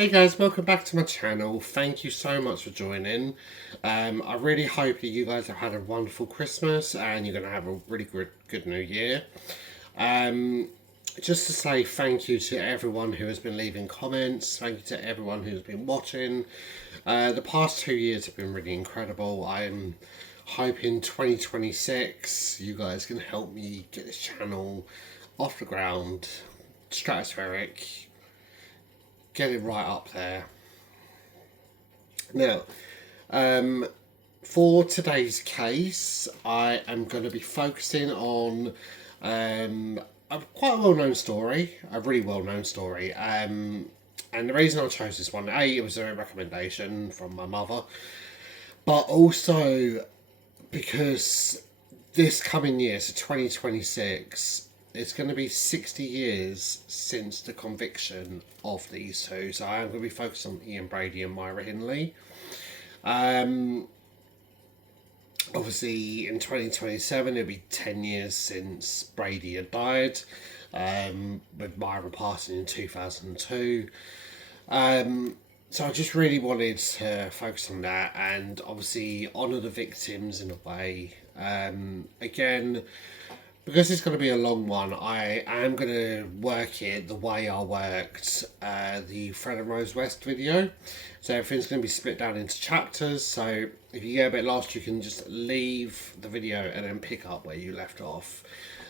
Hey guys, welcome back to my channel. Thank you so much for joining. I really hope that you guys have had a wonderful Christmas and you're going to have a really good New Year. Just to say thank you to everyone who has been leaving comments. Thank you to everyone who's been watching. The past 2 years have been really incredible. I'm hoping 2026 you guys can help me get this channel off the ground, stratospheric, get it right up there. Now, for today's case, I am going to be focusing on quite a well-known story, a really well-known story. And the reason I chose this one, it was a recommendation from my mother, but also because this coming year, so 2026, it's going to be 60 years since the conviction of these two. So I'm going to be focused on Ian Brady and Myra Hindley. Obviously, in 2027, it'll be 10 years since Brady had died, with Myra passing in 2002. So I just really wanted to focus on that and obviously honour the victims in a way. Again, because it's going to be a long one, I am going to work it the way I worked the Fred and Rose West video. So everything's going to be split down into chapters. So if you get a bit lost, you can just leave the video and then pick up where you left off.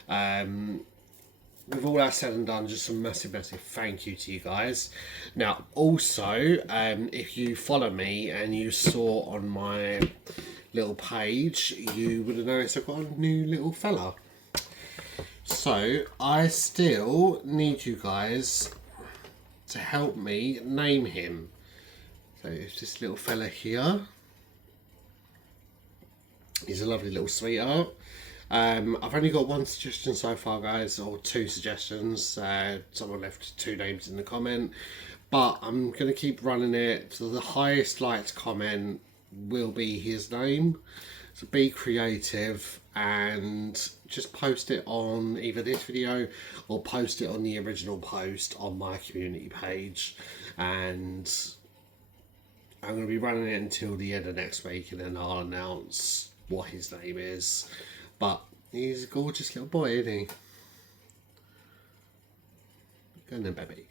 With all that said and done, just a massive thank you to you guys. Now, also, if you follow me and you saw on my little page, you would have noticed I've got a new little fella. So, I still need you guys to help me name him. So, it's this little fella here. He's a lovely little sweetheart. I've only got one suggestion so far, guys, or two suggestions. Someone left two names in the comment, but I'm going to keep running it. So the highest liked comment will be his name. So be creative and just post it on either this video or post it on the original post on my community page. And I'm going to be running it until the end of next week, and then I'll announce what his name is. But he's a gorgeous little boy, isn't he? Go on then, baby.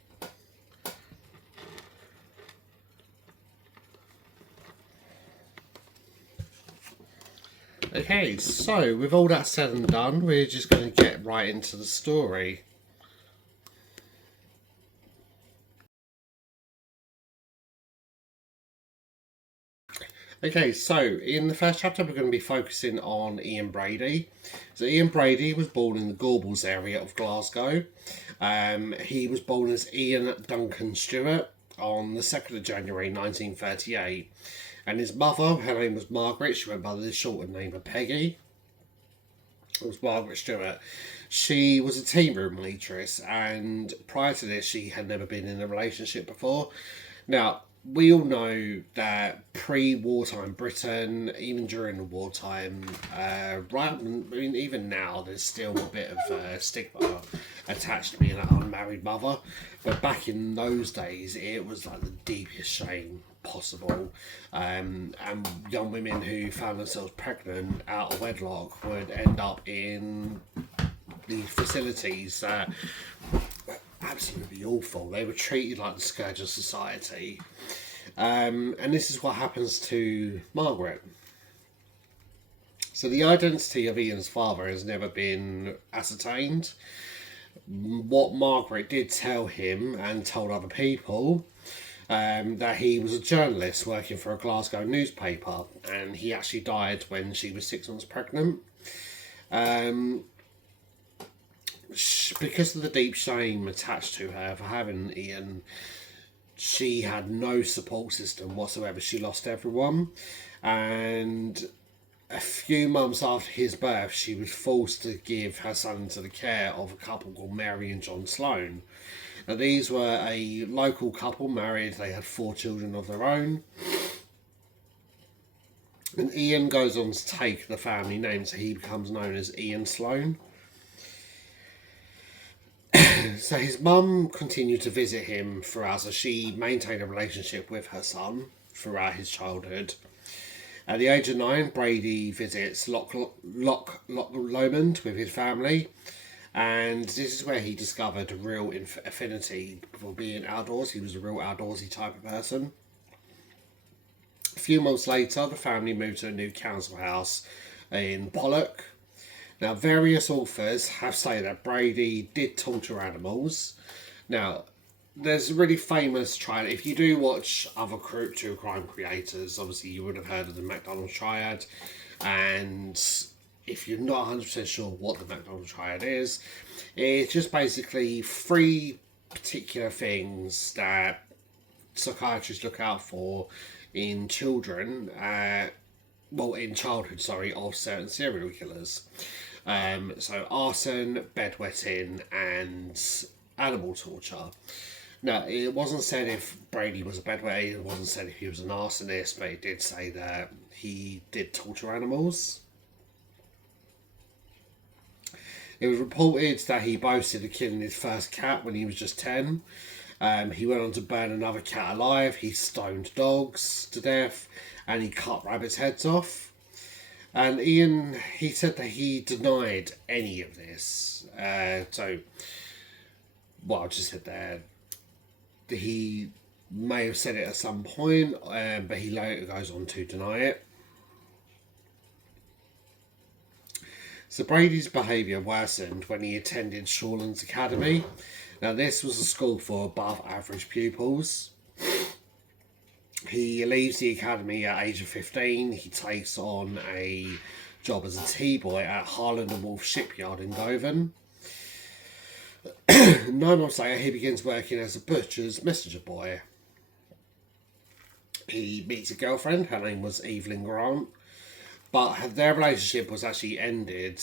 Okay, so with all that said and done, we're just going to get right into the story. Okay, so in the first chapter we're going to be focusing on Ian Brady. So Ian Brady was born in the Gorbals area of Glasgow. He was born as Ian Duncan Stewart on the 2nd of January 1938. And his mother, her name was Margaret, she went by the shortened name of Peggy. It was Margaret Stewart. She was a tea room waitress, and prior to this she had never been in a relationship before. Now, we all know that pre-wartime Britain, even during the wartime, even now, there's still a bit of stigma attached to being an unmarried mother. But back in those days, it was like the deepest shame possible. And young women who found themselves pregnant out of wedlock would end up in the facilities that absolutely awful. They were treated like the scourge of society. And this is what happens to Margaret. So the identity of Ian's father has never been ascertained. What Margaret did tell him and told other people, that he was a journalist working for a Glasgow newspaper, and he actually died when she was 6 months pregnant. Because of the deep shame attached to her for having Ian, she had no support system whatsoever. She lost everyone, and a few months after his birth, she was forced to give her son into the care of a couple called Mary and John Sloan. Now, these were a local couple, married. They had 4 children of their own. And Ian goes on to take the family name, so he becomes known as Ian Sloan. So his mum continued to visit him throughout, so she maintained a relationship with her son throughout his childhood. At the age of 9, Brady visits Loch Lomond with his family, and this is where he discovered a real affinity for being outdoors. He was a real outdoorsy type of person. A few months later, the family moved to a new council house in Pollock. Now, various authors have stated that Brady did torture animals. Now, there's a really famous triad. If you do watch other true crime creators, obviously you would have heard of the McDonald's triad. And if you're not 100% sure what the McDonald's triad is, it's just basically three particular things that psychiatrists look out for in children, in childhood, of certain serial killers. So arson, bedwetting, and animal torture. Now, it wasn't said if Brady was a bedwetter, it wasn't said if he was an arsonist, but it did say that he did torture animals. It was reported that he boasted of killing his first cat when he was just 10. He went on to burn another cat alive, he stoned dogs to death, and he cut rabbits' heads off. And he said that he denied any of this. I just said there, he may have said it at some point, but he later goes on to deny it. So Brady's behaviour worsened when he attended Shawlands Academy. Now, this was a school for above average pupils. He leaves the academy at age of 15. He takes on a job as a tea-boy at Harland and Wolff shipyard in Govan. 9 months later, he begins working as a butcher's messenger boy. He meets a girlfriend. Her name was Evelyn Grant. But their relationship was actually ended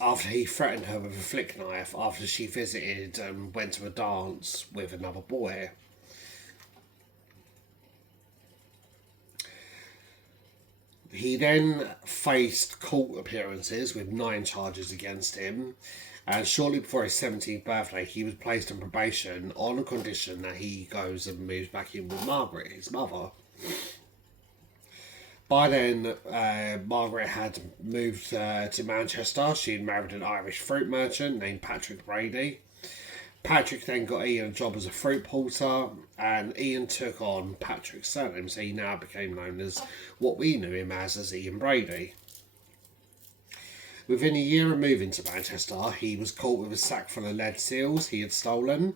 after he threatened her with a flick knife after she visited and went to a dance with another boy. He then faced court appearances with 9 charges against him, and shortly before his 17th birthday, he was placed on probation on a condition that he goes and moves back in with Margaret, his mother. By then, Margaret had moved to Manchester. She had married an Irish fruit merchant named Patrick Brady. Patrick then got Ian a job as a fruit porter, and Ian took on Patrick's surname, so he now became known as what we knew him as Ian Brady. Within a year of moving to Manchester, he was caught with a sack full of lead seals he had stolen.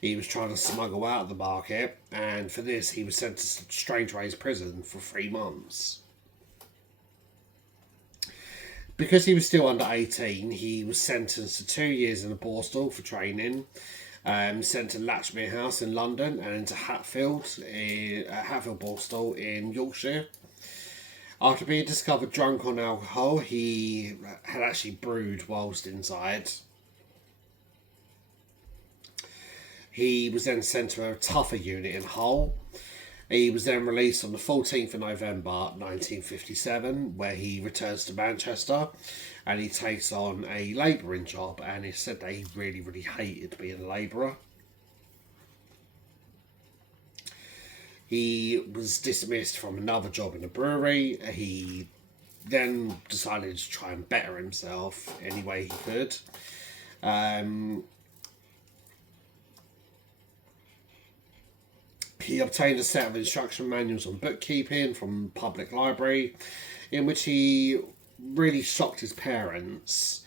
He was trying to smuggle out of the market, and for this he was sent to Strangeways prison for 3 months. Because he was still under 18, he was sentenced to 2 years in a borstal for training, sent to Latchmere House in London, and into Hatfield Borstal in Yorkshire. After being discovered drunk on alcohol, he had actually brewed whilst inside. He was then sent to a tougher unit in Hull. He was then released on the 14th of November 1957, where he returns to Manchester and he takes on a labouring job, and he said that he really, really hated being a labourer. He was dismissed from another job in a brewery. He then decided to try and better himself any way he could. He obtained a set of instruction manuals on bookkeeping from public library, in which he really shocked his parents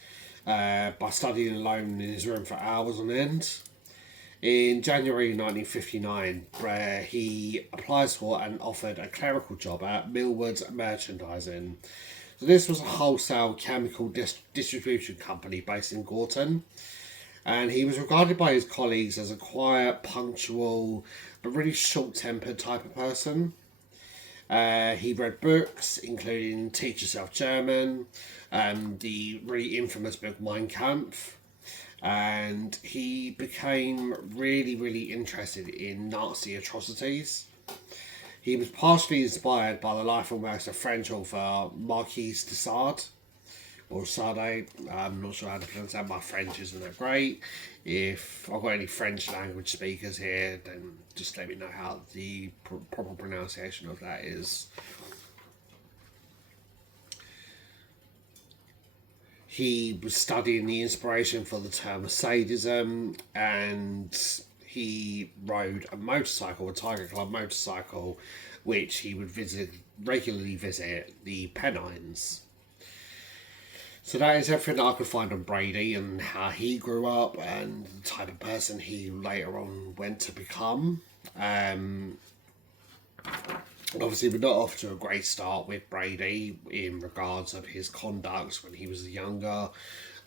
by studying alone in his room for hours on end. In January 1959, he applies for and offered a clerical job at Millward's Merchandising. So this was a wholesale chemical distribution company based in Gorton, and he was regarded by his colleagues as a quiet, punctual, but really short-tempered type of person. He read books, including Teach Yourself German, the really infamous book Mein Kampf, and he became really, really interested in Nazi atrocities. He was partially inspired by the life and works of French author Marquis de Sade, or Sade. I'm not sure how to pronounce that. My French isn't that great. If I've got any French language speakers here, then just let me know how the proper pronunciation of that is. He was studying the inspiration for the term sadism, and he rode a motorcycle, a Tiger Club motorcycle, which he would regularly visit the Pennines. So that is everything that I could find on Brady and how he grew up and the type of person he later on went to become. Obviously, we're not off to a great start with Brady in regards of his conduct when he was younger.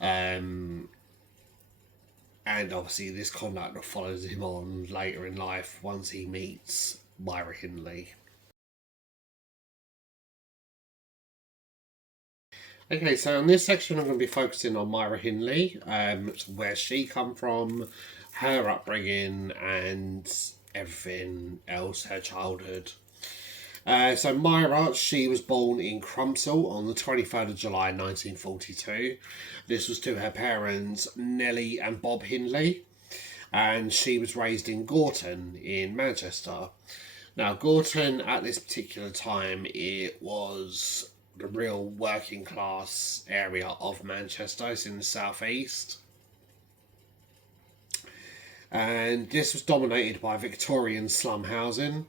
And obviously, this conduct that follows him on later in life once he meets Myra Hindley. Okay, so in this section I'm going to be focusing on Myra Hindley, where she come from, her upbringing, and everything else, her childhood. So Myra, she was born in Crumpsall on the 23rd of July 1942. This was to her parents, Nellie and Bob Hindley, and she was raised in Gorton in Manchester. Now, Gorton at this particular time, it was the real working class area of Manchester. It's in the southeast. And this was dominated by Victorian slum housing.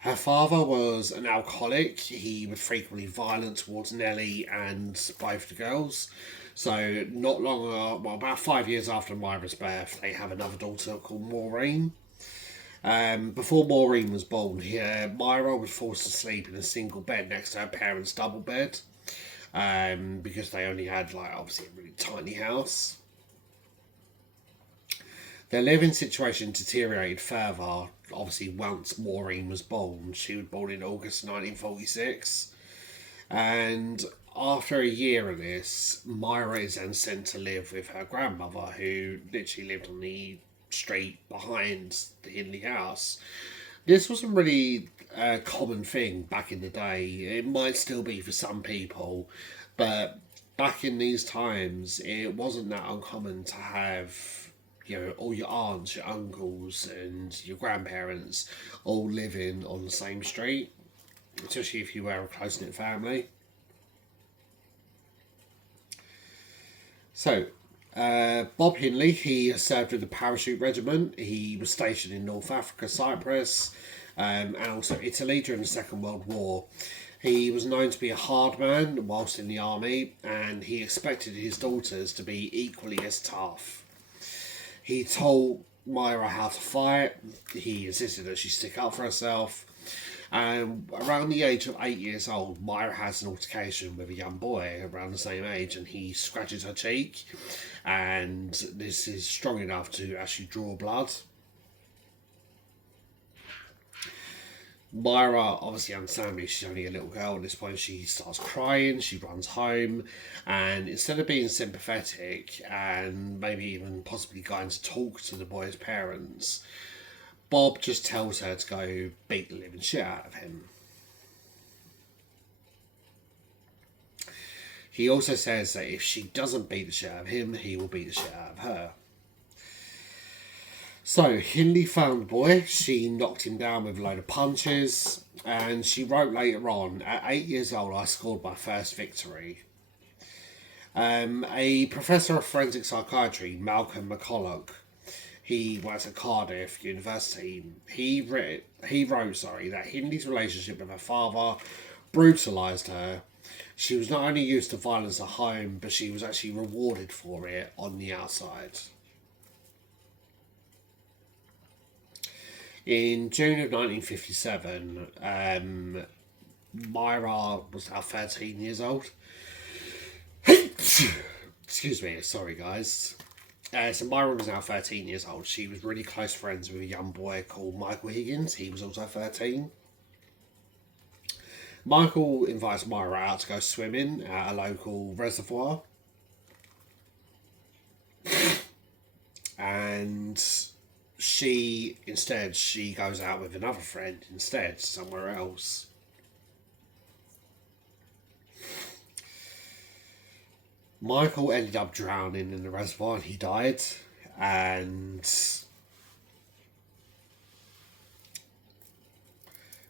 Her father was an alcoholic. He was frequently violent towards Nellie and both the girls. So not long, about 5 years after Myra's birth, they have another daughter called Maureen. Before Maureen was born, Myra was forced to sleep in a single bed next to her parents' double bed, because they only had, obviously a really tiny house. Their living situation deteriorated further, obviously, once Maureen was born. She was born in August 1946. And after a year of this, Myra is then sent to live with her grandmother, who literally lived on the street behind the Hindley house. This wasn't really a common thing back in the day. It might still be for some people, but back in these times, it wasn't that uncommon to have, all your aunts, your uncles, and your grandparents all living on the same street, especially if you were a close-knit family. So, Bob Hindley, he served with the Parachute Regiment. He was stationed in North Africa, Cyprus, and also Italy during the Second World War. He was known to be a hard man whilst in the army, and he expected his daughters to be equally as tough. He told Myra how to fight. He insisted that she stick up for herself. And around the age of 8 years old, Myra has an altercation with a young boy around the same age, and he scratches her cheek, and this is strong enough to actually draw blood. Myra, obviously understandably, she's only a little girl at this point. She starts crying, she runs home, and instead of being sympathetic and maybe even possibly going to talk to the boy's parents, Bob just tells her to go beat the living shit out of him. He also says that if she doesn't beat the shit out of him, he will beat the shit out of her. So, Hindley found the boy. She knocked him down with a load of punches, and she wrote later on, at 8 years old, I scored my first victory. A professor of forensic psychiatry, Malcolm McCulloch, he works at Cardiff University. He wrote that Hindley's relationship with her father brutalised her. She was not only used to violence at home, but she was actually rewarded for it on the outside. In June of 1957, Myra was now 13 years old. Excuse me, sorry guys. So Myra was now 13 years old. She was really close friends with a young boy called Michael Higgins. He was also 13. Michael invites Myra out to go swimming at a local reservoir. And she goes out with another friend instead, somewhere else. Michael ended up drowning in the reservoir and he died. And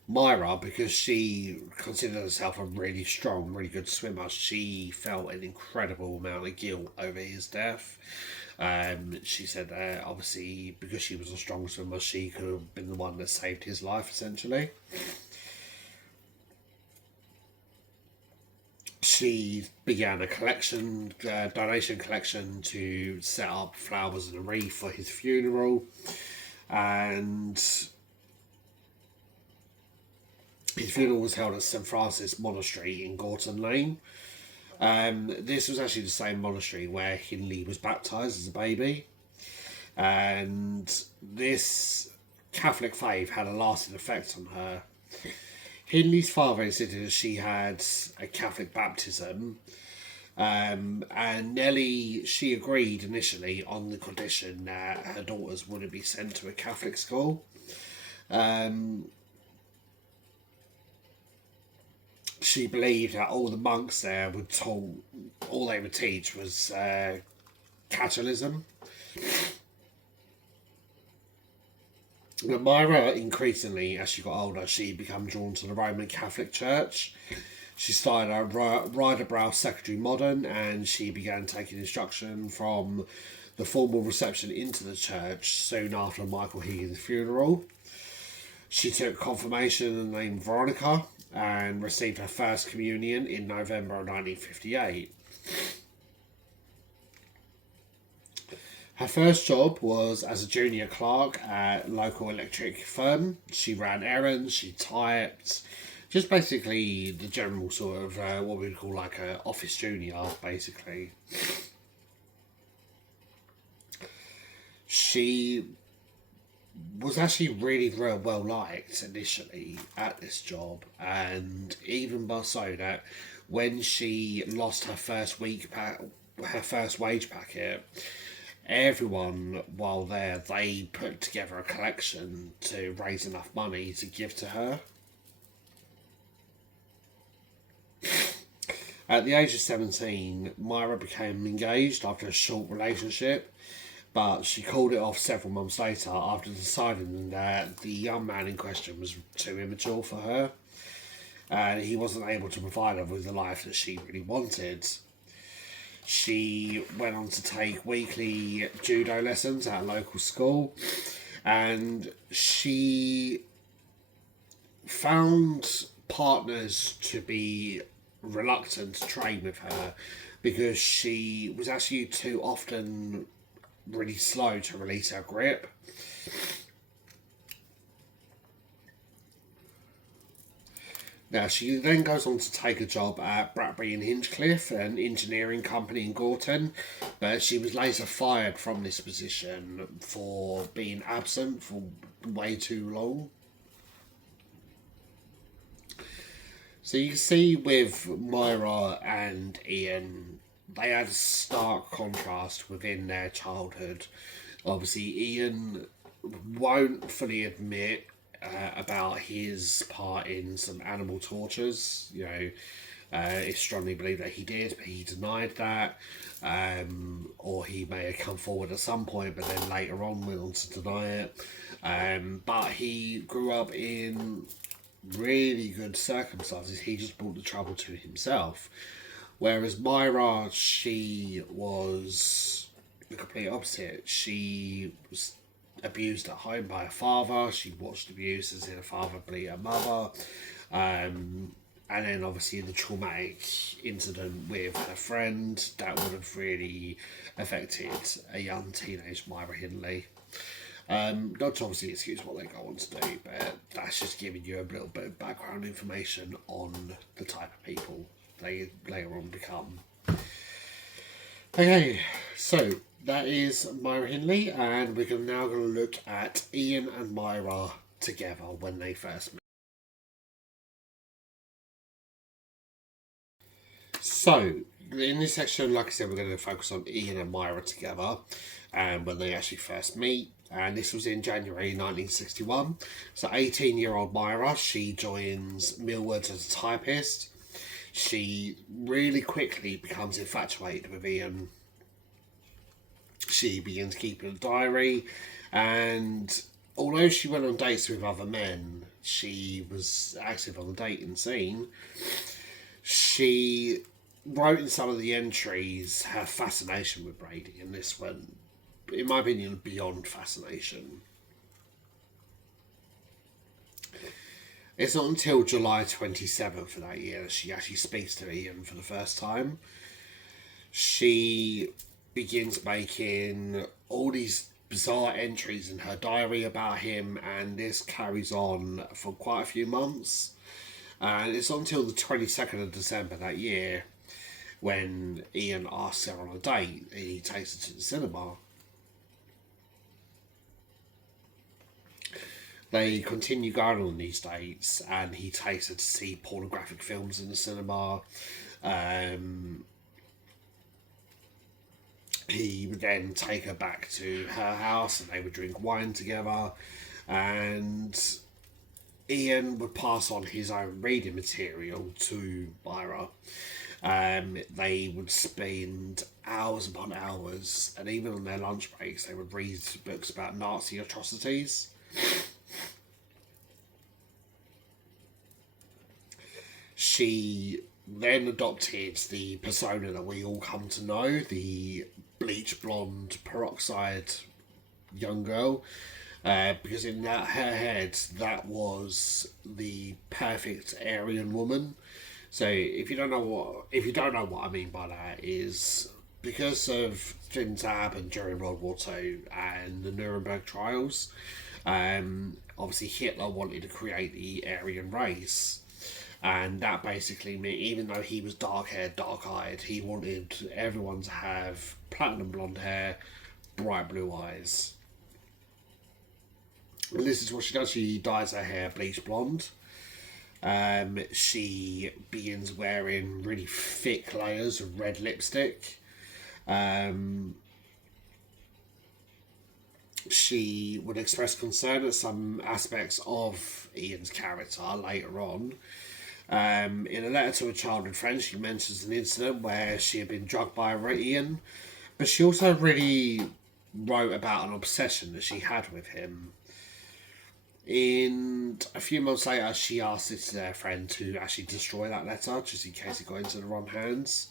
Myra, because she considered herself a really strong, really good swimmer, she felt an incredible amount of guilt over his death. She said, obviously, because she was a strong swimmer, she could have been the one that saved his life, essentially. She began a donation collection to set up flowers and a wreath for his funeral. And his funeral was held at St Francis Monastery in Gorton Lane. This was actually the same monastery where Hindley was baptised as a baby. And this Catholic faith had a lasting effect on her. Hindley's father insisted she had a Catholic baptism, and Nellie, she agreed initially on the condition that her daughters wouldn't be sent to a Catholic school. She believed that all the monks there all they would teach was Catholicism. But Myra, increasingly, as she got older, she became drawn to the Roman Catholic Church. She started a Riderbrow Secondary Modern, and she began taking instruction from the formal reception into the church soon after Michael Higgins' funeral. She took confirmation and named Veronica and received her first communion in November of 1958. Her first job was as a junior clerk at a local electric firm. She ran errands, she typed, just basically the general sort of what we'd call like an office junior, basically. She was actually really well liked initially at this job, and even more so that when she lost her first wage packet, everyone while there, they put together a collection to raise enough money to give to her. At the age of 17, Myra became engaged after a short relationship, but she called it off several months later after deciding that the young man in question was too immature for her and he wasn't able to provide her with the life that she really wanted. She went on to take weekly judo lessons at a local school, and she found partners to be reluctant to train with her because she was actually too often really slow to release her grip. Now, she then goes on to take a job at Brady and Hinchcliffe, an engineering company in Gorton, but she was later fired from this position for being absent for way too long. So you can see with Myra and Ian, they had a stark contrast within their childhood. Obviously, Ian won't fully admit about his part in some animal tortures. It's strongly believed that he did, but he denied that. Or he may have come forward at some point, but then later on went on to deny it. But he grew up in really good circumstances. He just brought the trouble to himself. Whereas Myra, she was the complete opposite. She was abused at home by her father. She watched abuse as in her father beat her mother. And then obviously the traumatic incident with her friend, that would have really affected a young teenage Myra Hindley. Not to obviously excuse what they go on to do, but that's just giving you a little bit of background information on the type of people they later on become. Okay, so that is Myra Hindley, and we're now going to look at Ian and Myra together when they first met. So, in this section, like I said, we're going to focus on Ian and Myra together and when they actually first meet. And this was in January 1961. So 18-year-old Myra, she joins Millward as a typist. She really quickly becomes infatuated with Ian. She begins keeping a diary, and although she went on dates with other men, she was active on the dating scene. She wrote in some of the entries her fascination with Brady, and this went, in my opinion, beyond fascination. It's not until July 27th of that year that she actually speaks to Ian for the first time. She begins making all these bizarre entries in her diary about him, and this carries on for quite a few months. And it's not until the 22nd of December that year when Ian asks her on a date. He takes her to the cinema. They continue going on these dates, and he takes her to see pornographic films in the cinema. He would then take her back to her house, and they would drink wine together. And Ian would pass on his own reading material to Myra. They would spend hours upon hours, and even on their lunch breaks, they would read books about Nazi atrocities. She then adopted the persona that we all come to know, the bleach blonde peroxide young girl, because in her head that was the perfect Aryan woman. So if you don't know what I mean by that, is because of things that happened during World War II and the Nuremberg trials. Obviously Hitler wanted to create the Aryan race. And that basically meant, even though he was dark-haired, dark-eyed, he wanted everyone to have platinum blonde hair, bright blue eyes. And this is what she does. She dyes her hair bleach blonde. She begins wearing really thick layers of red lipstick. She would express concern at some aspects of Ian's character later on. In a letter to a childhood friend, she mentions an incident where she had been drugged by Ian, but she also really wrote about an obsession that she had with him. And a few months later, she asked this friend to actually destroy that letter, just in case it got into the wrong hands.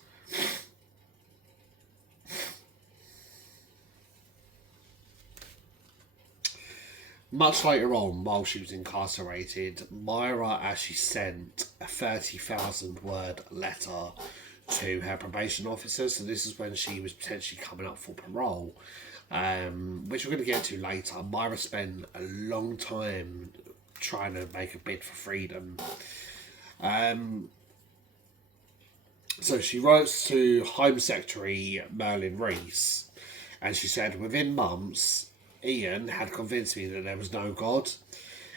Much later on, while she was incarcerated, Myra actually sent a 30,000 word letter to her probation officer. So this is when she was potentially coming up for parole, which we're going to get to later. Myra spent a long time trying to make a bid for freedom. So she writes to Home Secretary Merlin Reese, and she said, within months, Ian had convinced me that there was no God.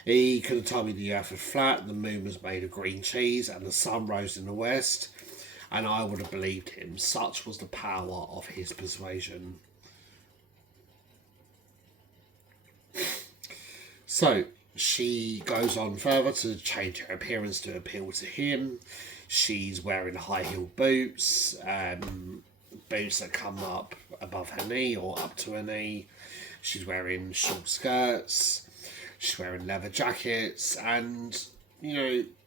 He could have told me the earth was flat, the moon was made of green cheese, and the sun rose in the west, and I would have believed him. Such was the power of his persuasion. So she goes on further to change her appearance to appeal to him. She's wearing high-heeled boots, boots that come up above her knee or up to her knee. She's wearing short skirts, she's wearing leather jackets, and,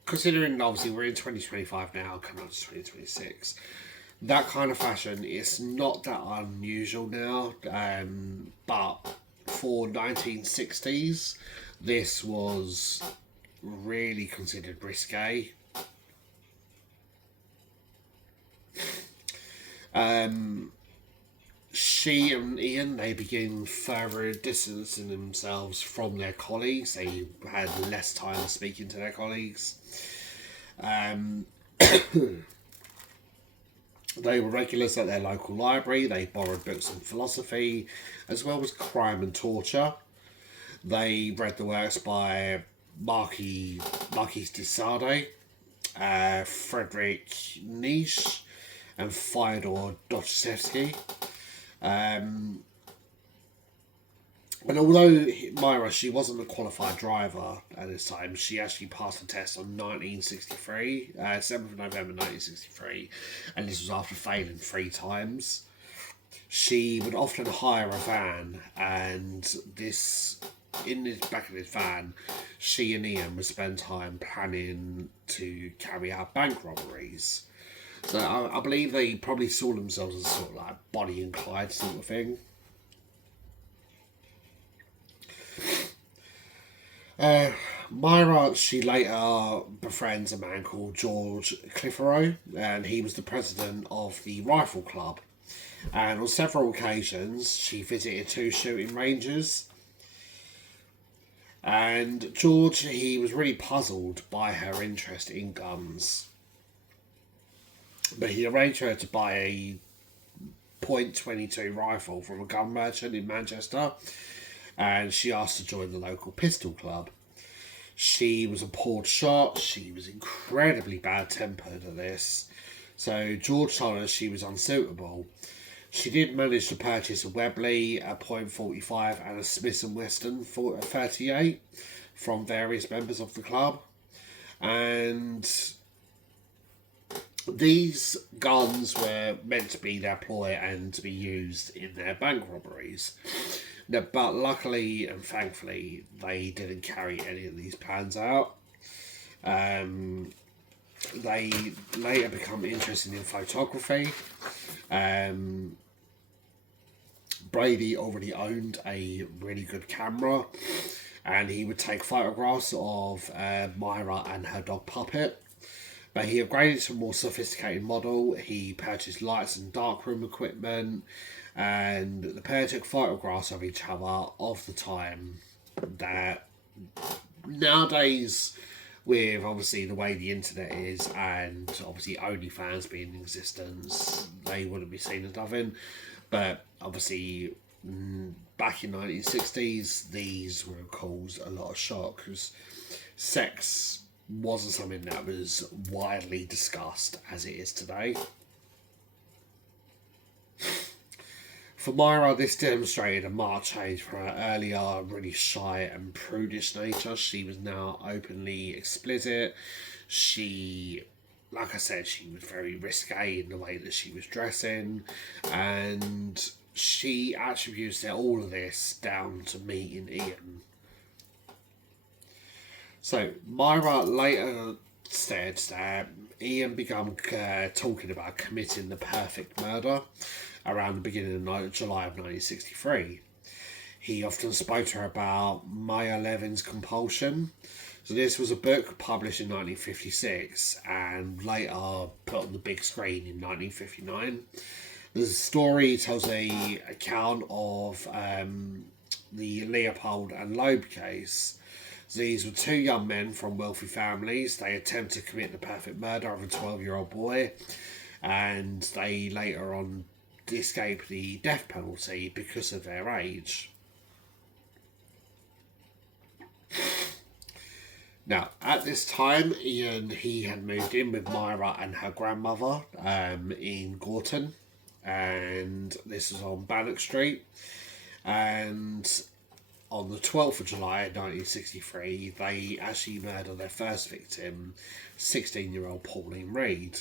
considering obviously we're in 2025 now, coming up to 2026, that kind of fashion is not that unusual now, but for 1960s, this was really considered risque. She and Ian, they begin further distancing themselves from their colleagues. They had less time speaking to their colleagues. They were regulars at their local library. They borrowed books on philosophy, as well as crime and torture. They read the works by Marquis de Sade, Friedrich Nietzsche, and Fyodor Dostoevsky. And although Myra, she wasn't a qualified driver at this time. She actually passed the test on 1963, 7th of November 1963, and this was after failing 3 times. She would often hire a van, and in the back of this van, she and Ian would spend time planning to carry out bank robberies. So I believe they probably saw themselves as sort of like Bonnie and Clyde sort of thing. Myra, she later befriends a man called George Clitheroe, and he was the president of the Rifle Club. And on several occasions, she visited 2 shooting ranges. And George, he was really puzzled by her interest in guns. But he arranged her to buy a .22 rifle from a gun merchant in Manchester, and she asked to join the local pistol club. She was a poor shot. She was incredibly bad-tempered at this. So George told her she was unsuitable. She did manage to purchase a Webley, a .45 and a Smith & Wesson 38 from various members of the club. And these guns were meant to be their ploy and to be used in their bank robberies. But luckily and thankfully, they didn't carry any of these plans out. They later become interested in photography. Brady already owned a really good camera, and he would take photographs of Myra and her dog Puppet. But he upgraded to a more sophisticated model. He purchased lights and darkroom equipment, and the pair took photographs of each other of the time that nowadays, with obviously the way the internet is and obviously OnlyFans being in existence, they wouldn't be seen as nothing. But obviously back in the 1960s, these would have caused a lot of shock because sex wasn't something that was widely discussed as it is today. For Myra, this demonstrated a marked change from her earlier really shy and prudish nature. She was now openly explicit. She, like I said, she was very risque in the way that she was dressing, and she attributes all of this down to meeting Ian. So Myra later said that Ian began talking about committing the perfect murder around the beginning of July of 1963. He often spoke to her about Maya Levin's Compulsion. So this was a book published in 1956 and later put on the big screen in 1959. The story tells a account of the Leopold and Loeb case. These were 2 young men from wealthy families. They attempted to commit the perfect murder of a 12-year-old boy, and they later on escaped the death penalty because of their age. Now, at this time, Ian, he had moved in with Myra and her grandmother in Gorton, and this was on Bannock Street. And on the 12th of July 1963, they actually murdered their first victim, 16-year-old Pauline Reed.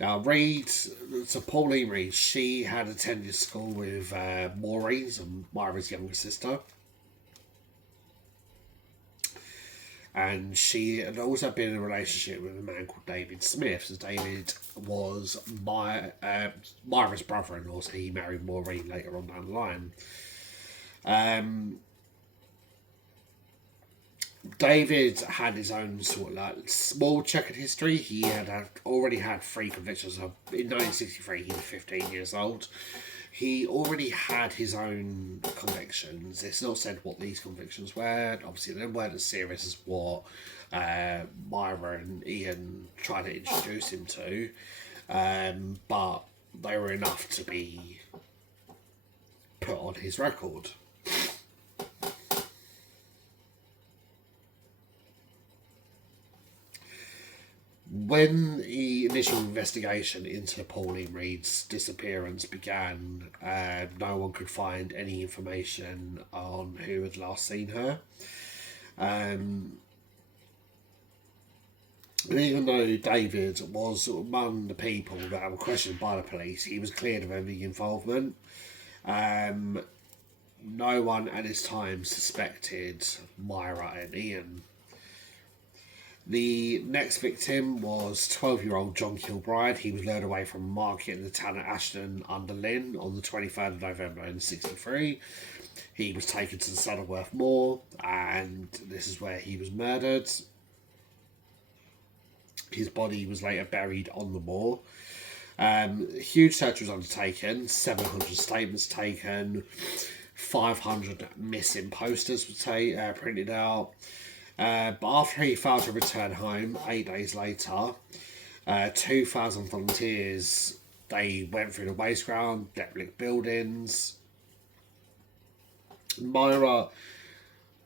Now, Pauline Reed, she had attended school with Maureen, Myra's younger sister. And she had also been in a relationship with a man called David Smith. So David was Myra's brother-in-law, so he married Maureen later on down the line. David had his own sort of like small checkered history. He had already had 3 convictions. In 1963, he was 15 years old. He already had his own convictions. It's not said what these convictions were. Obviously, they weren't as serious as what Myra and Ian tried to introduce him to. But they were enough to be put on his record. initial investigation into Pauline Reed's disappearance began, no one could find any information on who had last seen her. And even though David was among the people that were questioned by the police, he was cleared of any involvement. No one at this time suspected Myra and Ian. The next victim was 12-year-old John Kilbride. He was lured away from a market in the town of Ashton under Lynn on the 23rd of November in 1963. He was taken to the Saddleworth Moor, and this is where he was murdered. His body was later buried on the moor. A huge search was undertaken, 700 statements taken, 500 missing posters were printed out. But after he failed to return home 8 days later, 2,000 volunteers, they went through the waste ground, derelict buildings. Myra,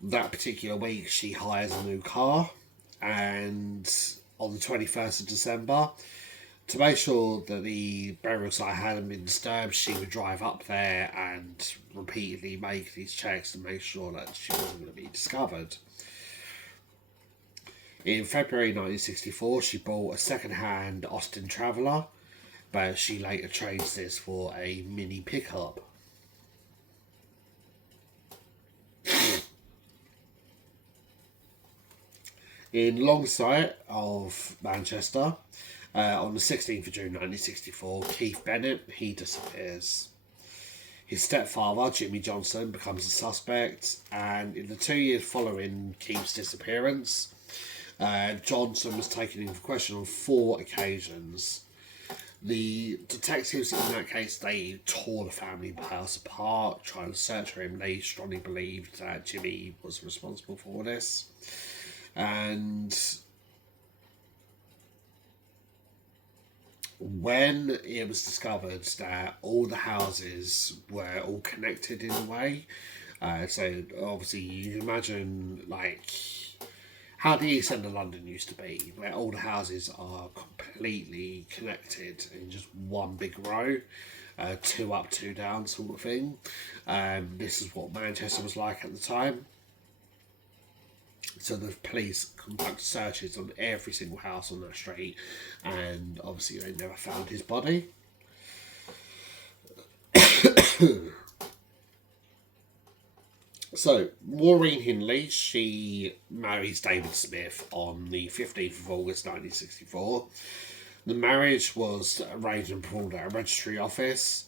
that particular week, she hires a new car, and on the 21st of December, to make sure that the burial site hadn't been disturbed, she would drive up there and repeatedly make these checks to make sure that she wasn't going to be discovered. In February 1964, she bought a second-hand Austin Traveller, but she later changed this for a mini pickup. In Longsight of Manchester, on the 16th of June 1964, Keith Bennett, he disappears. His stepfather, Jimmy Johnson, becomes a suspect, and in the 2 years following Keith's disappearance, Johnson was taken into question on 4 occasions. The detectives in that case, they tore the family house apart, trying to search for him. They strongly believed that Jimmy was responsible for this. And when it was discovered that all the houses were all connected in a way, so obviously you can imagine like how the East End of London used to be, where all the houses are completely connected in just one big row, 2 up, 2 down sort of thing. This is what Manchester was like at the time. So the police conducted searches on every single house on that street, and obviously they never found his body. So, Maureen Hindley, she marries David Smith on the 15th of August 1964. The marriage was arranged and performed at a registry office.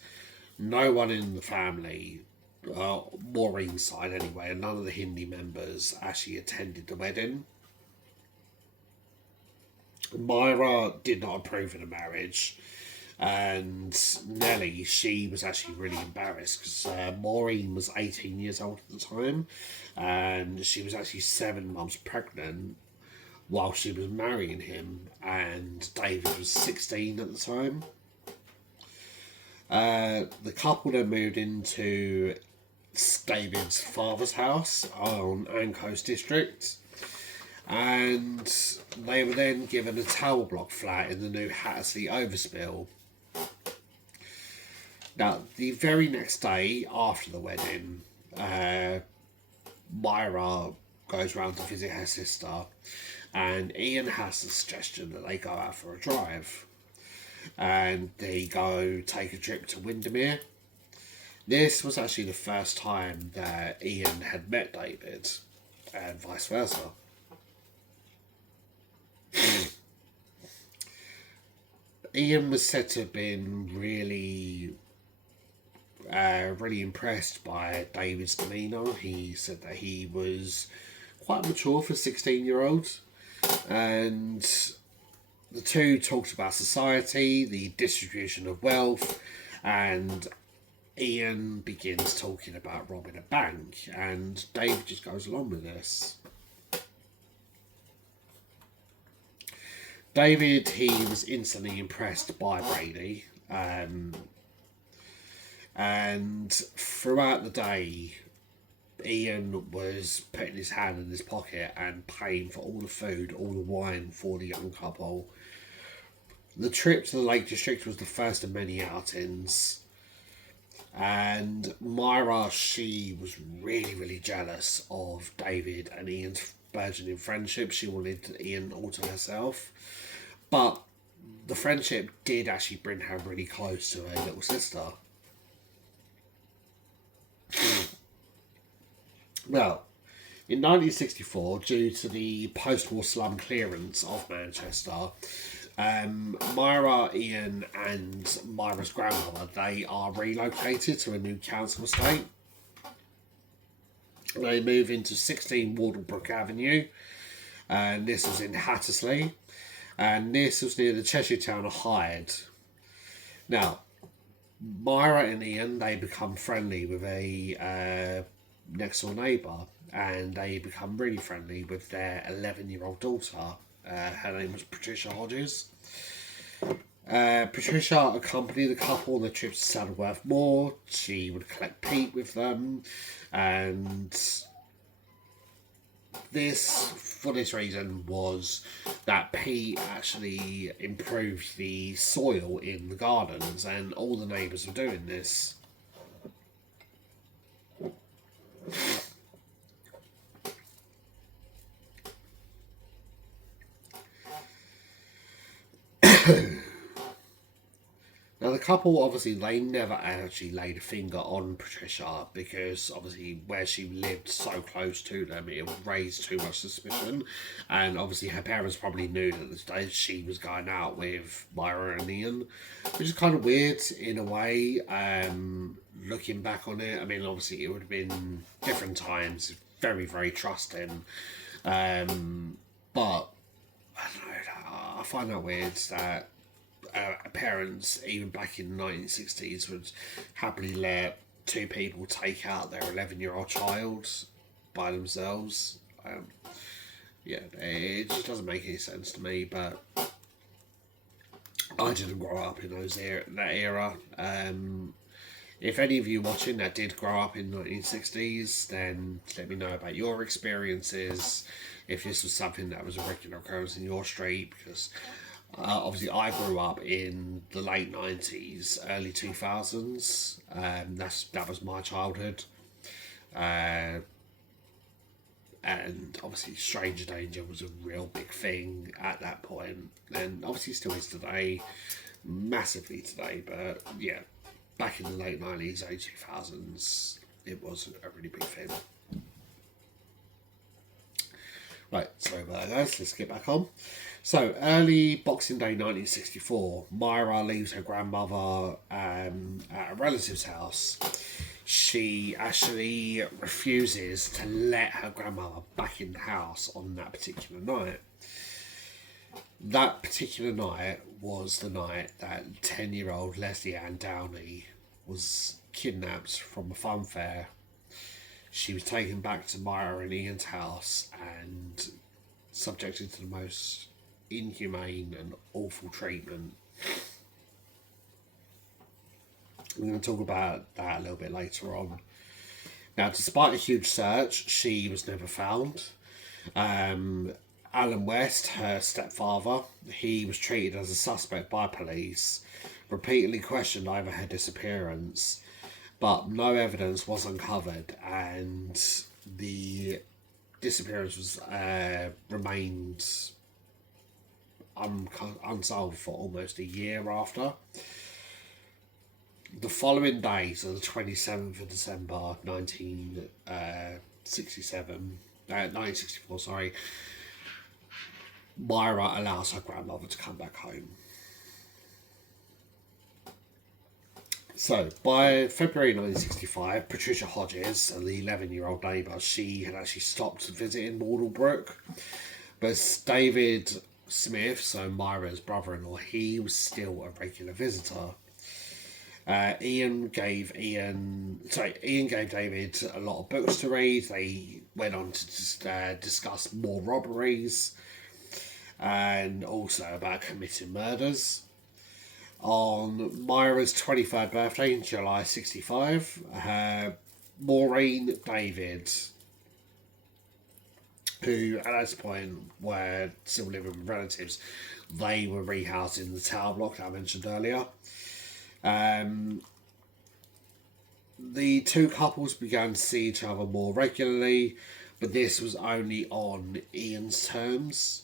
No one in the family, Maureen's side anyway, and none of the Hindley members actually attended the wedding. Myra did not approve of the marriage, and Nellie, she was actually really embarrassed because Maureen was 18 years old at the time, and she was actually 7 months pregnant while she was marrying him, and David was 16 at the time. The couple then moved into David's father's house on Ancoast District, and they were then given a tower block flat in the new Hattersley Overspill. Now, the very next day after the wedding, Myra goes round to visit her sister, and Ian has the suggestion that they go out for a drive, and they go take a trip to Windermere. This was actually the first time that Ian had met David, and vice versa. Ian was said to have been really impressed by David's demeanour. He said that he was quite mature for a 16-year-old, and the two talked about society, the distribution of wealth, and Ian begins talking about robbing a bank, and David just goes along with this. David, he was instantly impressed by Brady, and throughout the day, Ian was putting his hand in his pocket and paying for all the food, all the wine for the young couple. The trip to the Lake District was the first of many outings. And Myra, she was really, really jealous of David and Ian's burgeoning friendship. She wanted Ian all to herself. But the friendship did actually bring her really close to her little sister. Well, in 1964, due to the post-war slum clearance of Manchester, Myra, Ian and Myra's grandmother, they are relocated to a new council estate. They move into 16 Wardlebrook Avenue, and this was in Hattersley, and this was near the Cheshire town of Hyde. Now, Myra and Ian, they become friendly with a next door neighbour, and they become really friendly with their 11-year-old daughter. Her name was Patricia Hodges. Patricia accompanied the couple on their trips to Saddleworth Moor. She would collect peat with them, and this, for this reason, was that peat actually improved the soil in the gardens, and all the neighbours were doing this. Now, the couple, obviously, they never actually laid a finger on Patricia because, obviously, where she lived so close to them, it would raise too much suspicion. And, obviously, her parents probably knew that she was going out with Myra and Ian, which is kind of weird in a way, looking back on it. I mean, obviously, it would have been different times, very, very trusting. But, I don't know, I find that weird that parents, even back in the 1960s, would happily let two people take out their 11-year-old child by themselves. Yeah, it just doesn't make any sense to me, but I didn't grow up in that era. If any of you watching that did grow up in the 1960s, then let me know about your experiences, if this was something that was a regular occurrence in your street, because obviously, I grew up in the late 90s, early 2000s. That was my childhood. And obviously, stranger danger was a real big thing at that point. And obviously, still is today, massively today. But yeah, back in the late 90s, early 2000s, it was a really big thing. Right, sorry about that, guys. Let's get back on. So, early Boxing Day 1964, Myra leaves her grandmother at a relative's house. She actually refuses to let her grandmother back in the house on that particular night. That particular night was the night that 10-year-old Leslie Ann Downey was kidnapped from a fun fair. She was taken back to Myra and Ian's house and subjected to the most inhumane and awful treatment. We're going to talk about that a little bit later on. Now, despite a huge search, she was never found. Alan West, her stepfather, he was treated as a suspect by police, repeatedly questioned over her disappearance, but no evidence was uncovered, and the disappearance was remained unsolved for almost a year after. The following day, so the 27th of December 1964, sorry, Myra allows her grandmother to come back home. So, by February 1965, Patricia Hodges, the 11-year-old neighbour, she had actually stopped visiting Wardlebrook, but David Smith, so Myra's brother-in-law, he was still a regular visitor. Ian gave David a lot of books to read. They went on to discuss more robberies and also about committing murders. On Myra's 23rd birthday in July 65, Maureen, David who at this point were still living with relatives. They were rehoused in the tower block that I mentioned earlier. The two couples began to see each other more regularly, but this was only on Ian's terms.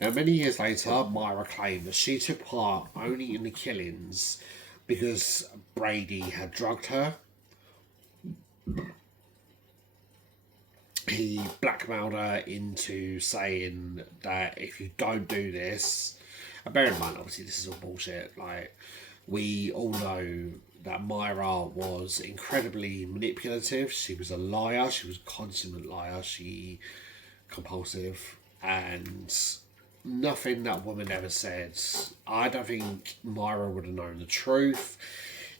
Now, many years later, Myra claimed that she took part only in the killings because Brady had drugged her. He blackmailed her into saying that if you don't do this, and bear in mind, obviously, this is all bullshit. Like, we all know that Myra was incredibly manipulative. She was a liar. She was a consummate liar. She compulsive, and nothing that woman ever said. I don't think Myra would have known the truth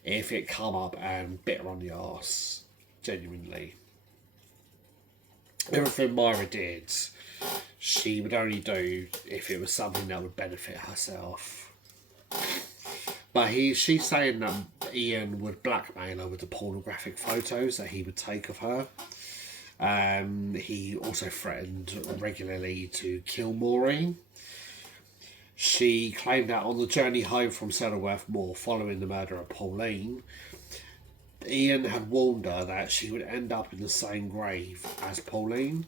if it come up and bit her on the arse. Genuinely. Everything Myra did, she would only do if it was something that would benefit herself. But she's saying that Ian would blackmail her with the pornographic photos that he would take of her. He also threatened regularly to kill Maureen. She claimed that on the journey home from Saddleworth Moor following the murder of Pauline, Ian had warned her that she would end up in the same grave as Pauline.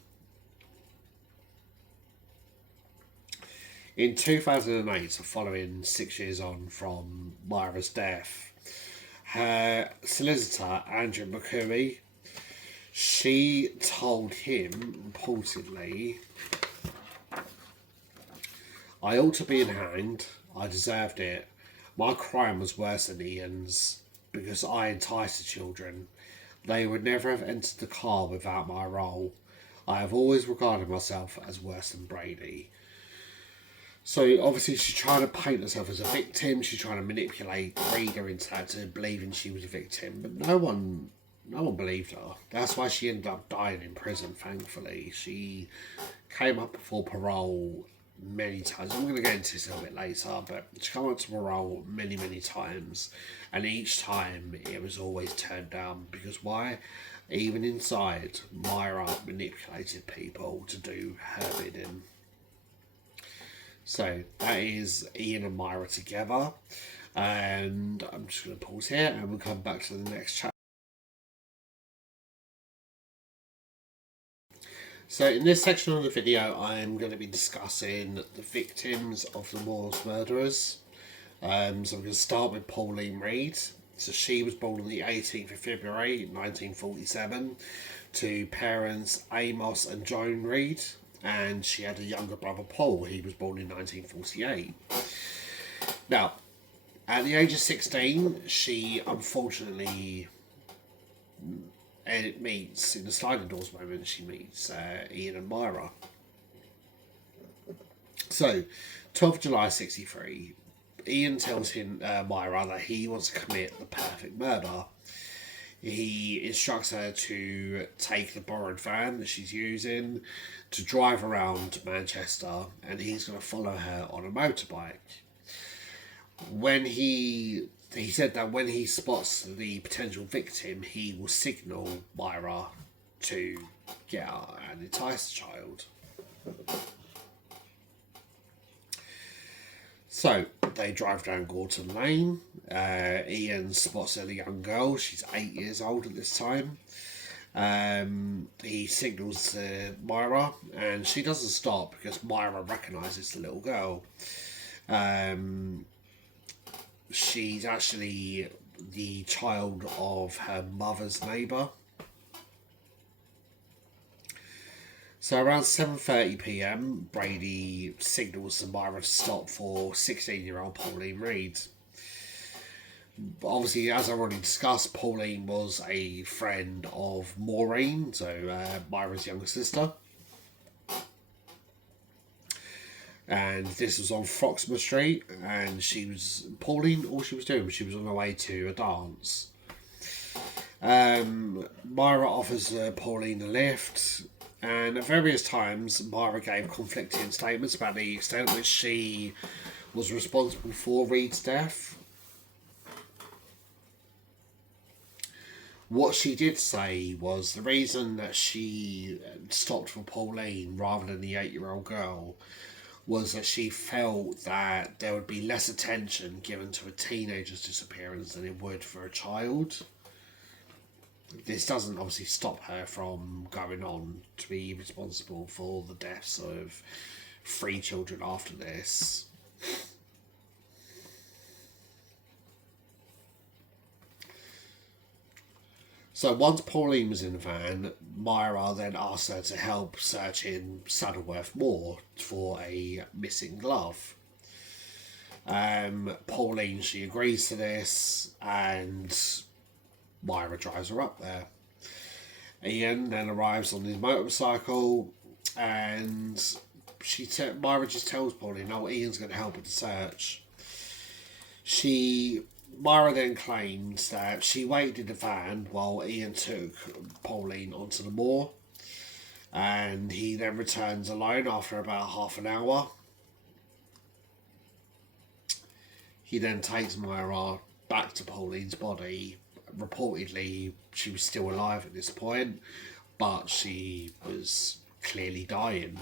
In 2008, so following 6 years on from Myra's death, her solicitor, Andrew McCurry, she told him, reportedly, "I ought to be hanged. I deserved it. My crime was worse than Ian's because I enticed the children. They would never have entered the car without my role. I have always regarded myself as worse than Brady." So obviously she's trying to paint herself as a victim. She's trying to manipulate the reader into believing she was a victim, but no one believed her. That's why she ended up dying in prison. Thankfully, she came up before parole many times. I'm going to get into this a little bit later, but she came up to parole many times, and each time it was always turned down because why? Even inside, Myra manipulated people to do her bidding. So that is Ian and Myra together, and I'm just going to pause here and we'll come back to the next chapter. So in this section of the video, I'm going to be discussing the victims of the Moors murderers. So I'm going to start with Pauline Reed. So she was born on the 18th of February 1947 to parents Amos and Joan Reed, and she had a younger brother Paul. He was born in 1948. Now, at the age of 16, she unfortunately meets, in the sliding doors moment, she meets Ian and Myra. So, 12th July 63, Ian tells Myra that he wants to commit the perfect murder. He instructs her to take the borrowed van that she's using to drive around Manchester, and he's going to follow her on a motorbike. When he said that when he spots the potential victim, he will signal Myra to get out and entice the child. So they drive down Gorton Lane. Ian spots a young girl. She's 8 years old at this time. He signals to Myra, and she doesn't stop because Myra recognises the little girl. She's actually the child of her mother's neighbour. So around 7:30 p.m, Brady signals to Myra to stop for 16-year-old Pauline Reed. Obviously, as I already discussed, Pauline was a friend of Maureen, so Myra's younger sister. And this was on Froxmore Street, and Pauline, all she was doing was she was on her way to a dance. Myra offers Pauline a lift, and at various times Myra gave conflicting statements about the extent to which she was responsible for Reed's death. What she did say was the reason that she stopped for Pauline rather than the 8-year-old girl was that she felt that there would be less attention given to a teenager's disappearance than it would for a child. This doesn't obviously stop her from going on to be responsible for the deaths of 3 children after this. So once Pauline was in the van, Myra then asked her to help search in Saddleworth Moor for a missing glove. Pauline, she agrees to this, and Myra drives her up there. Ian then arrives on his motorcycle, and Myra just tells Pauline, "Oh, Ian's going to help with the search." Myra then claims that she waited in the van while Ian took Pauline onto the moor, and he then returns alone after about half an hour. He then takes Myra back to Pauline's body. Reportedly, she was still alive at this point, but she was clearly dying.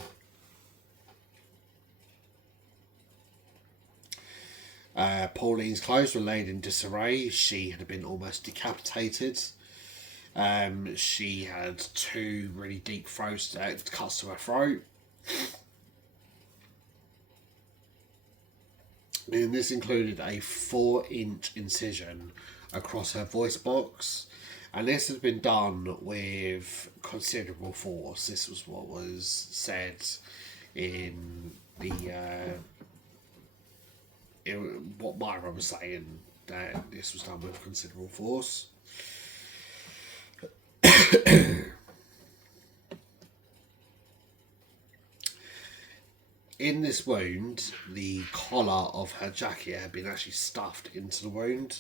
Pauline's clothes were laid in disarray. She had been almost decapitated. She had 2 really deep cuts to her throat. And this included a 4-inch incision across her voice box. And this has been done with considerable force. This was what was said in what Myra was saying, that this was done with considerable force. In this wound, the collar of her jacket had been actually stuffed into the wound.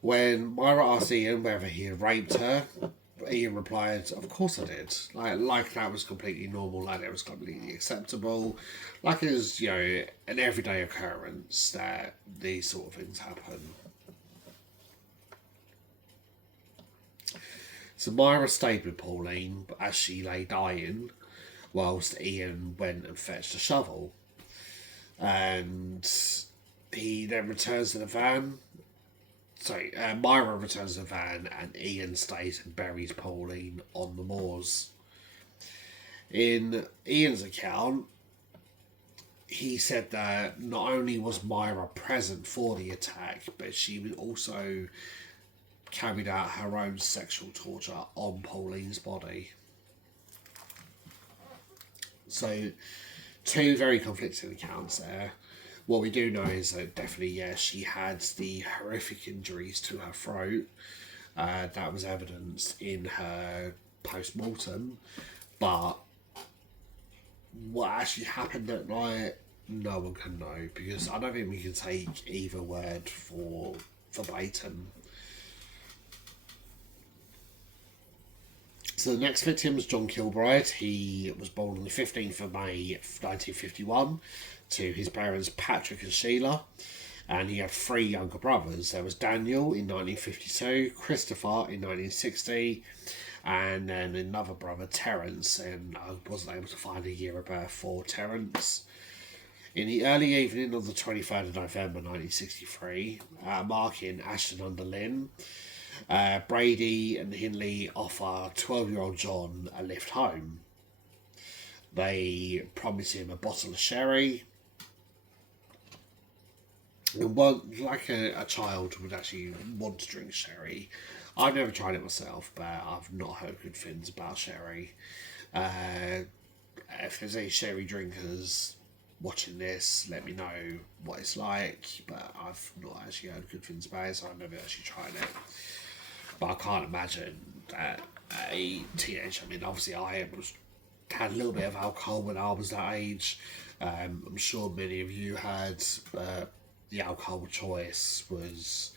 When Myra asked Ian whether he had raped her, Ian replied, "Of course I did. Like that was completely normal, like it was completely acceptable. Like it was, an everyday occurrence that these sort of things happen." So Myra stayed with Pauline as she lay dying, whilst Ian went and fetched a shovel. And he then returns to the van. Myra returns to the van, and Ian stays and buries Pauline on the moors. In Ian's account, he said that not only was Myra present for the attack, but she was also carried out her own sexual torture on Pauline's body. So, 2 very conflicting accounts there. What we do know is that definitely, yes, she had the horrific injuries to her throat. That was evidenced in her post-mortem. But what actually happened that night, no one can know, because I don't think we can take either word for verbatim. So the next victim was John Kilbride. He was born on the 15th of May 1951 to his parents Patrick and Sheila, and he had 3 younger brothers. There was Daniel in 1952, Christopher in 1960, and then another brother, Terence, and I wasn't able to find a year of birth for Terence. In the early evening of the 23rd of November 1963, Mark in Ashton-under-Lyne, Brady and Hindley offer 12-year-old John a lift home. They promise him a bottle of sherry. And like a child would actually want to drink sherry. I've never tried it myself, but I've not heard good things about sherry. If there's any sherry drinkers watching this, let me know what it's like. But I've not actually heard good things about it, so I've never actually tried it. But I can't imagine that a teenager, obviously had a little bit of alcohol when I was that age. I'm sure many of you had, the alcohol choice was,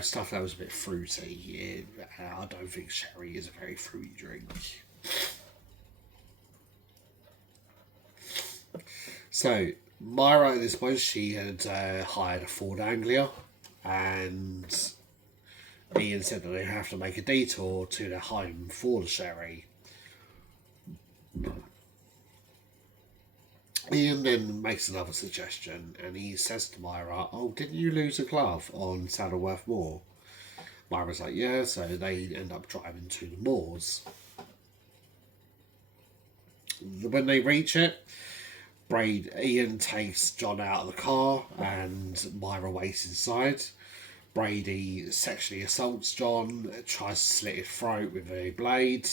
stuff that was a bit fruity. I don't think sherry is a very fruity drink. So, Myra at this point, she had hired a Ford Anglia, and Ian said that they have to make a detour to their home for the sherry. Ian then makes another suggestion, and he says to Myra, "Oh, didn't you lose a glove on Saddleworth Moor?" Myra's like, "Yeah," so they end up driving to the moors. When they reach it, Ian takes John out of the car and Myra waits inside. Brady sexually assaults John, tries to slit his throat with a blade,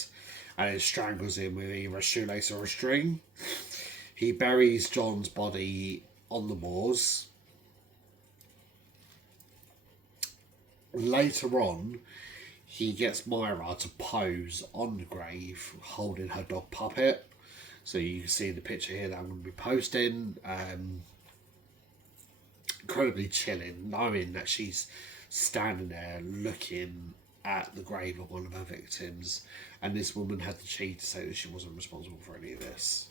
and then strangles him with either a shoelace or a string. He buries John's body on the moors. Later on, he gets Myra to pose on the grave holding her dog Puppet. So you can see the picture here that I'm going to be posting. Incredibly chilling, knowing that she's standing there looking at the grave of one of her victims, and this woman had the cheek to say that she wasn't responsible for any of this.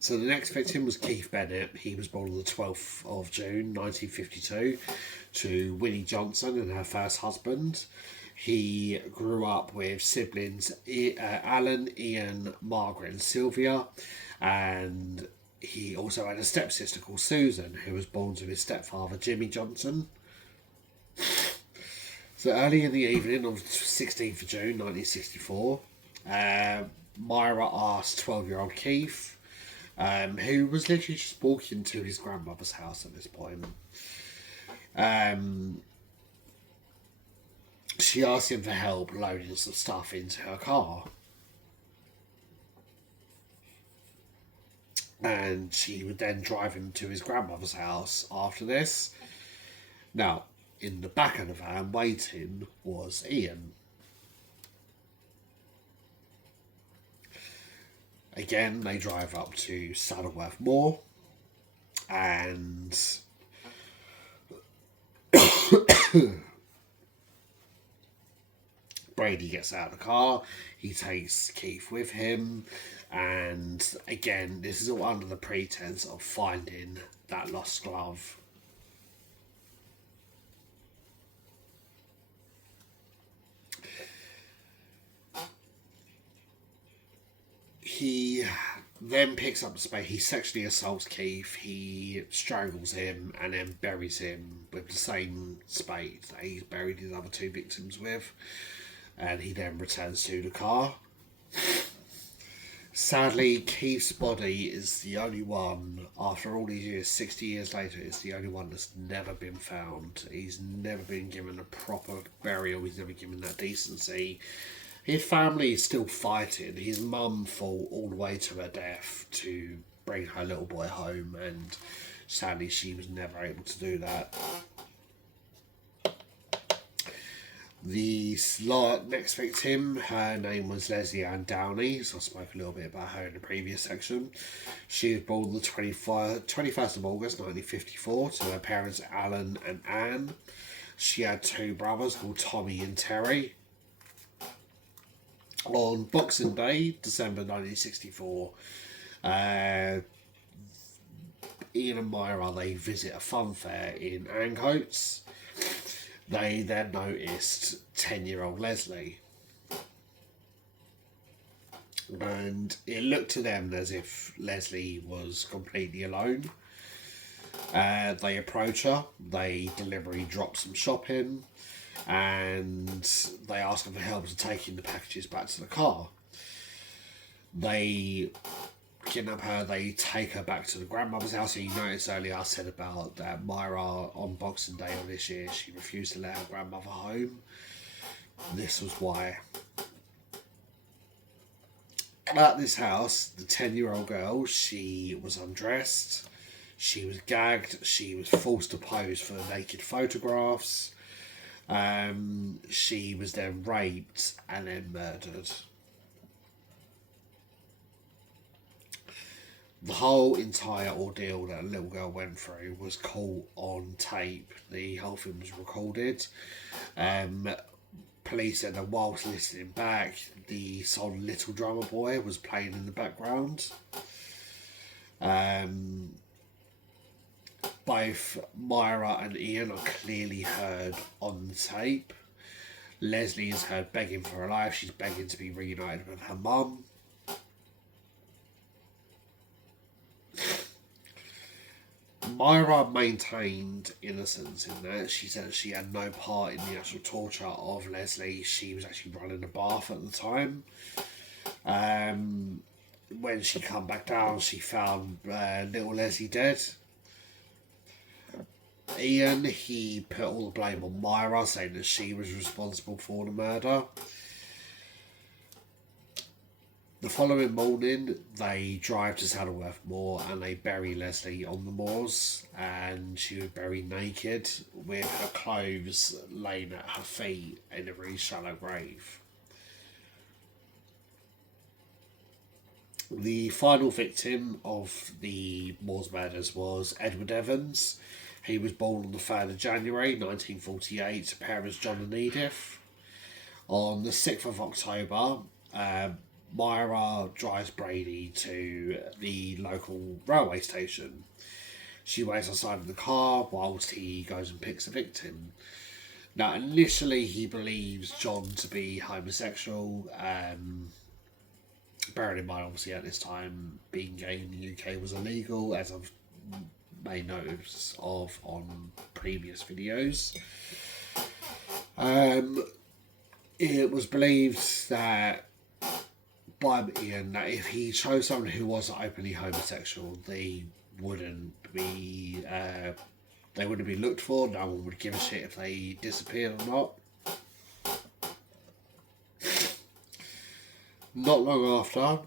So the next victim was Keith Bennett. He was born on the 12th of June 1952 to Winnie Johnson and her first husband. He grew up with siblings Alan, Ian, Margaret and Sylvia, and he also had a stepsister called Susan, who was born to his stepfather Jimmy Johnson. So early in the evening of 16th of June 1964, Myra asked 12-year-old Keith, who was literally just walking to his grandmother's house at this point. She asked him for help loading some stuff into her car. And she would then drive him to his grandmother's house after this. Now, in the back of the van waiting was Ian. Again, they drive up to Saddleworth Moor, and Brady gets out of the car. He takes Keith with him, and again, this is all under the pretense of finding that lost glove. He then picks up the spade. He sexually assaults Keith. He strangles him and then buries him with the same spade that he's buried his other two victims with. And he then returns to the car. Sadly, Keith's body is the only one, after all these years, 60 years later, it's the only one that's never been found. He's never been given a proper burial. He's never given that decency. His family is still fighting. His mum fought all the way to her death to bring her little boy home, and sadly she was never able to do that. The next victim, her name was Leslie Ann Downey, so I spoke a little bit about her in the previous section. She was born on the 21st of August 1954 to her parents Alan and Anne. She had two brothers called Tommy and Terry. On Boxing Day, December 1964, Ian and Myra, they visit a fun fair in Ancoats. They then noticed 10-year-old Leslie. And it looked to them as if Leslie was completely alone. They approach her, they deliberately drop some shopping, and they ask her for help to taking the packages back to the car. They kidnap her, they take her back to the grandmother's house. So you noticed earlier I said about that Myra on Boxing Day of this year, she refused to let her grandmother home. This was why. At this house, the 10-year-old girl, she was undressed, she was gagged, she was forced to pose for naked photographs. She was then raped and then murdered. The whole entire ordeal that a little girl went through was caught on tape. The whole thing was recorded. Police said that whilst listening back, the song Little Drummer Boy was playing in the background. Both Myra and Ian are clearly heard on the tape. Leslie is heard begging for her life. She's begging to be reunited with her mum. Myra maintained innocence in that. She said she had no part in the actual torture of Leslie. She was actually running a bath at the time. When she come back down, she found little Leslie dead. Ian, he put all the blame on Myra, saying that she was responsible for the murder. The following morning, they drive to Saddleworth Moor and they bury Leslie on the moors, and she was buried naked with her clothes laying at her feet in a really shallow grave. The final victim of the Moors murders was Edward Evans. He was born on the 3rd of January 1948 to parents John and Edith. On the 6th of October, Myra drives Brady to the local railway station. She waits outside of the car whilst he goes and picks the victim. Now, initially, he believes John to be homosexual. Bearing in mind, obviously, at this time, being gay in the UK was illegal, as I've made notice of on previous videos. It was believed that by Ian that if he chose someone who wasn't openly homosexual, they wouldn't be looked for. No one would give a shit if they disappeared or not. Not long after,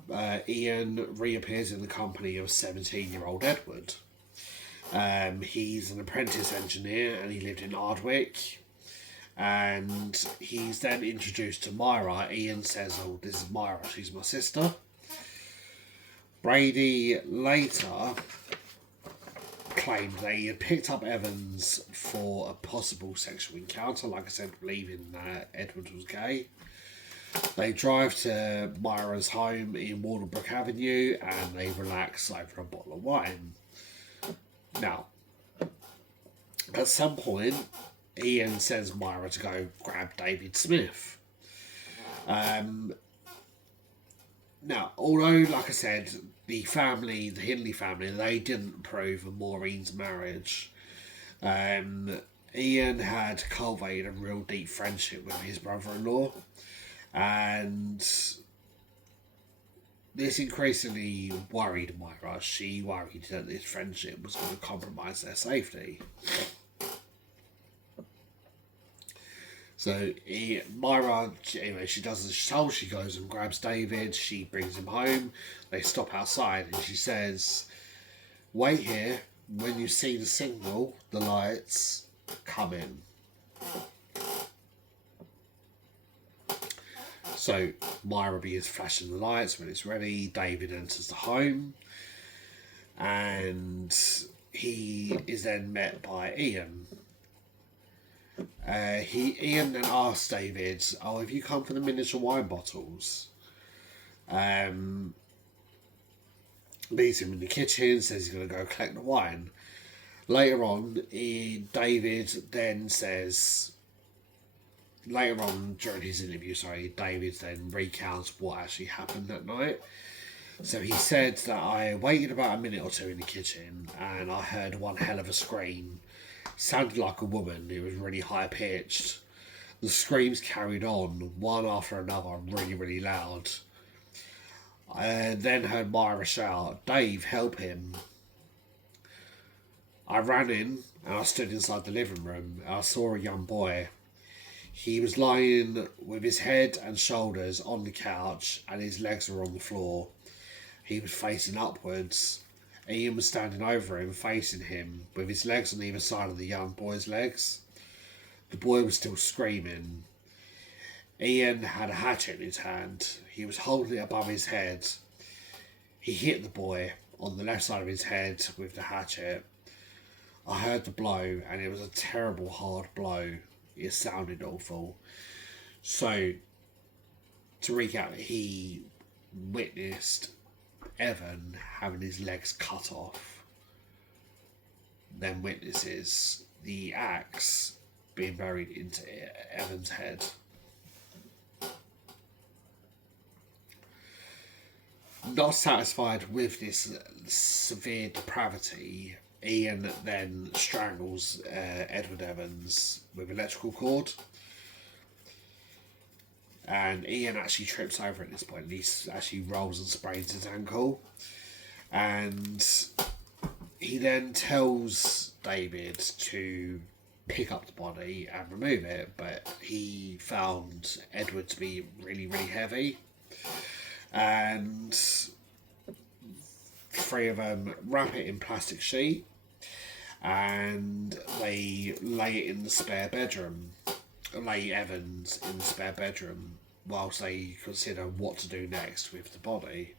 Ian reappears in the company of 17-year-old Edward. He's an apprentice engineer and he lived in Ardwick. And he's then introduced to Myra. Ian says, "Oh, this is Myra, she's my sister." Brady later claimed that he had picked up Evans for a possible sexual encounter, like I said, believing that Edward was gay. They drive to Myra's home in Walderbrook Avenue and they relax over a bottle of wine. Now, at some point, Ian sends Myra to go grab David Smith. Now, although, like I said, the Hindley family, they didn't approve of Maureen's marriage. Ian had cultivated a real deep friendship with his brother-in-law, and this increasingly worried Myra. She worried that this friendship was going to compromise their safety. So Myra, anyway, she does as she's told. She goes and grabs David. She brings him home. They stop outside and she says, "Wait here. When you see the signal, the lights, come in." So Myra begins flashing the lights. When it's ready, David enters the home. And he is then met by Ian. Ian then asks David, "Oh, have you come for the miniature wine bottles?" Meets him in the kitchen, says he's going to go collect the wine. Later on, David then says, later on during his interview, David then recounts what actually happened that night. So he said that, "I waited about a minute or two in the kitchen and I heard one hell of a scream. Sounded like a woman. It was really high pitched. The screams carried on, one after another, really, really loud. I then heard Myra shout, 'Dave, help him.' I ran in and I stood inside the living room. I saw a young boy. He was lying with his head and shoulders on the couch and his legs were on the floor. He was facing upwards. Ian was standing over him, facing him, with his legs on either side of the young boy's legs. The boy was still screaming. Ian had a hatchet in his hand. He was holding it above his head. He hit the boy on the left side of his head with the hatchet. I heard the blow, and it was a terrible hard blow. It sounded awful." So, to recap, he witnessed Evan having his legs cut off then witnesses the axe being buried into Evan's head. Not satisfied with this severe depravity, Ian then strangles Edward Evans with electrical cord. And Ian actually trips over at this point. He actually rolls and sprains his ankle. And he then tells David to pick up the body and remove it, but he found Edward to be really, really heavy. And three of them wrap it in plastic sheet and they lay it in the spare bedroom. Lay Evans in the spare bedroom whilst they consider what to do next with the body.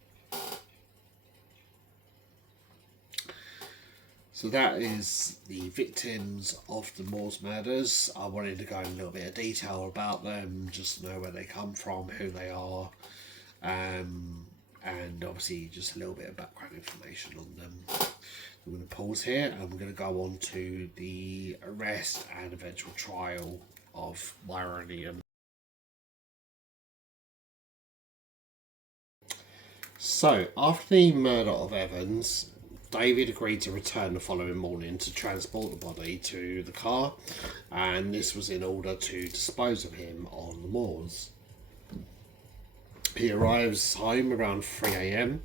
So that is the victims of the Moors murders. I wanted to go in a little bit of detail about them, just to know where they come from, who they are, and obviously just a little bit of background information on them. I'm going to pause here and we're going to go on to the arrest and eventual trial of Myra and Ian. So, after the murder of Evans, David agreed to return the following morning to transport the body to the car, and this was in order to dispose of him on the moors. He arrives home around 3 a.m.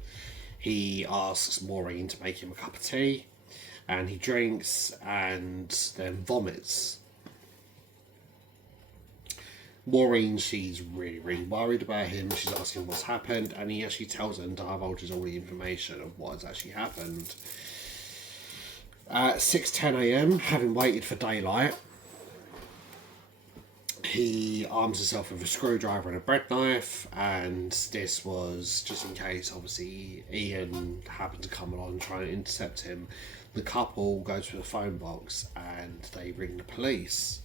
He asks Maureen to make him a cup of tea, and he drinks and then vomits. Maureen, she's really, really worried about him. She's asking what's happened, and he actually tells her and divulges all the information of what has actually happened. At 6:10 a.m, having waited for daylight, he arms himself with a screwdriver and a bread knife, and this was just in case, obviously, Ian happened to come along and try and intercept him. The couple go to the phone box and they ring the police.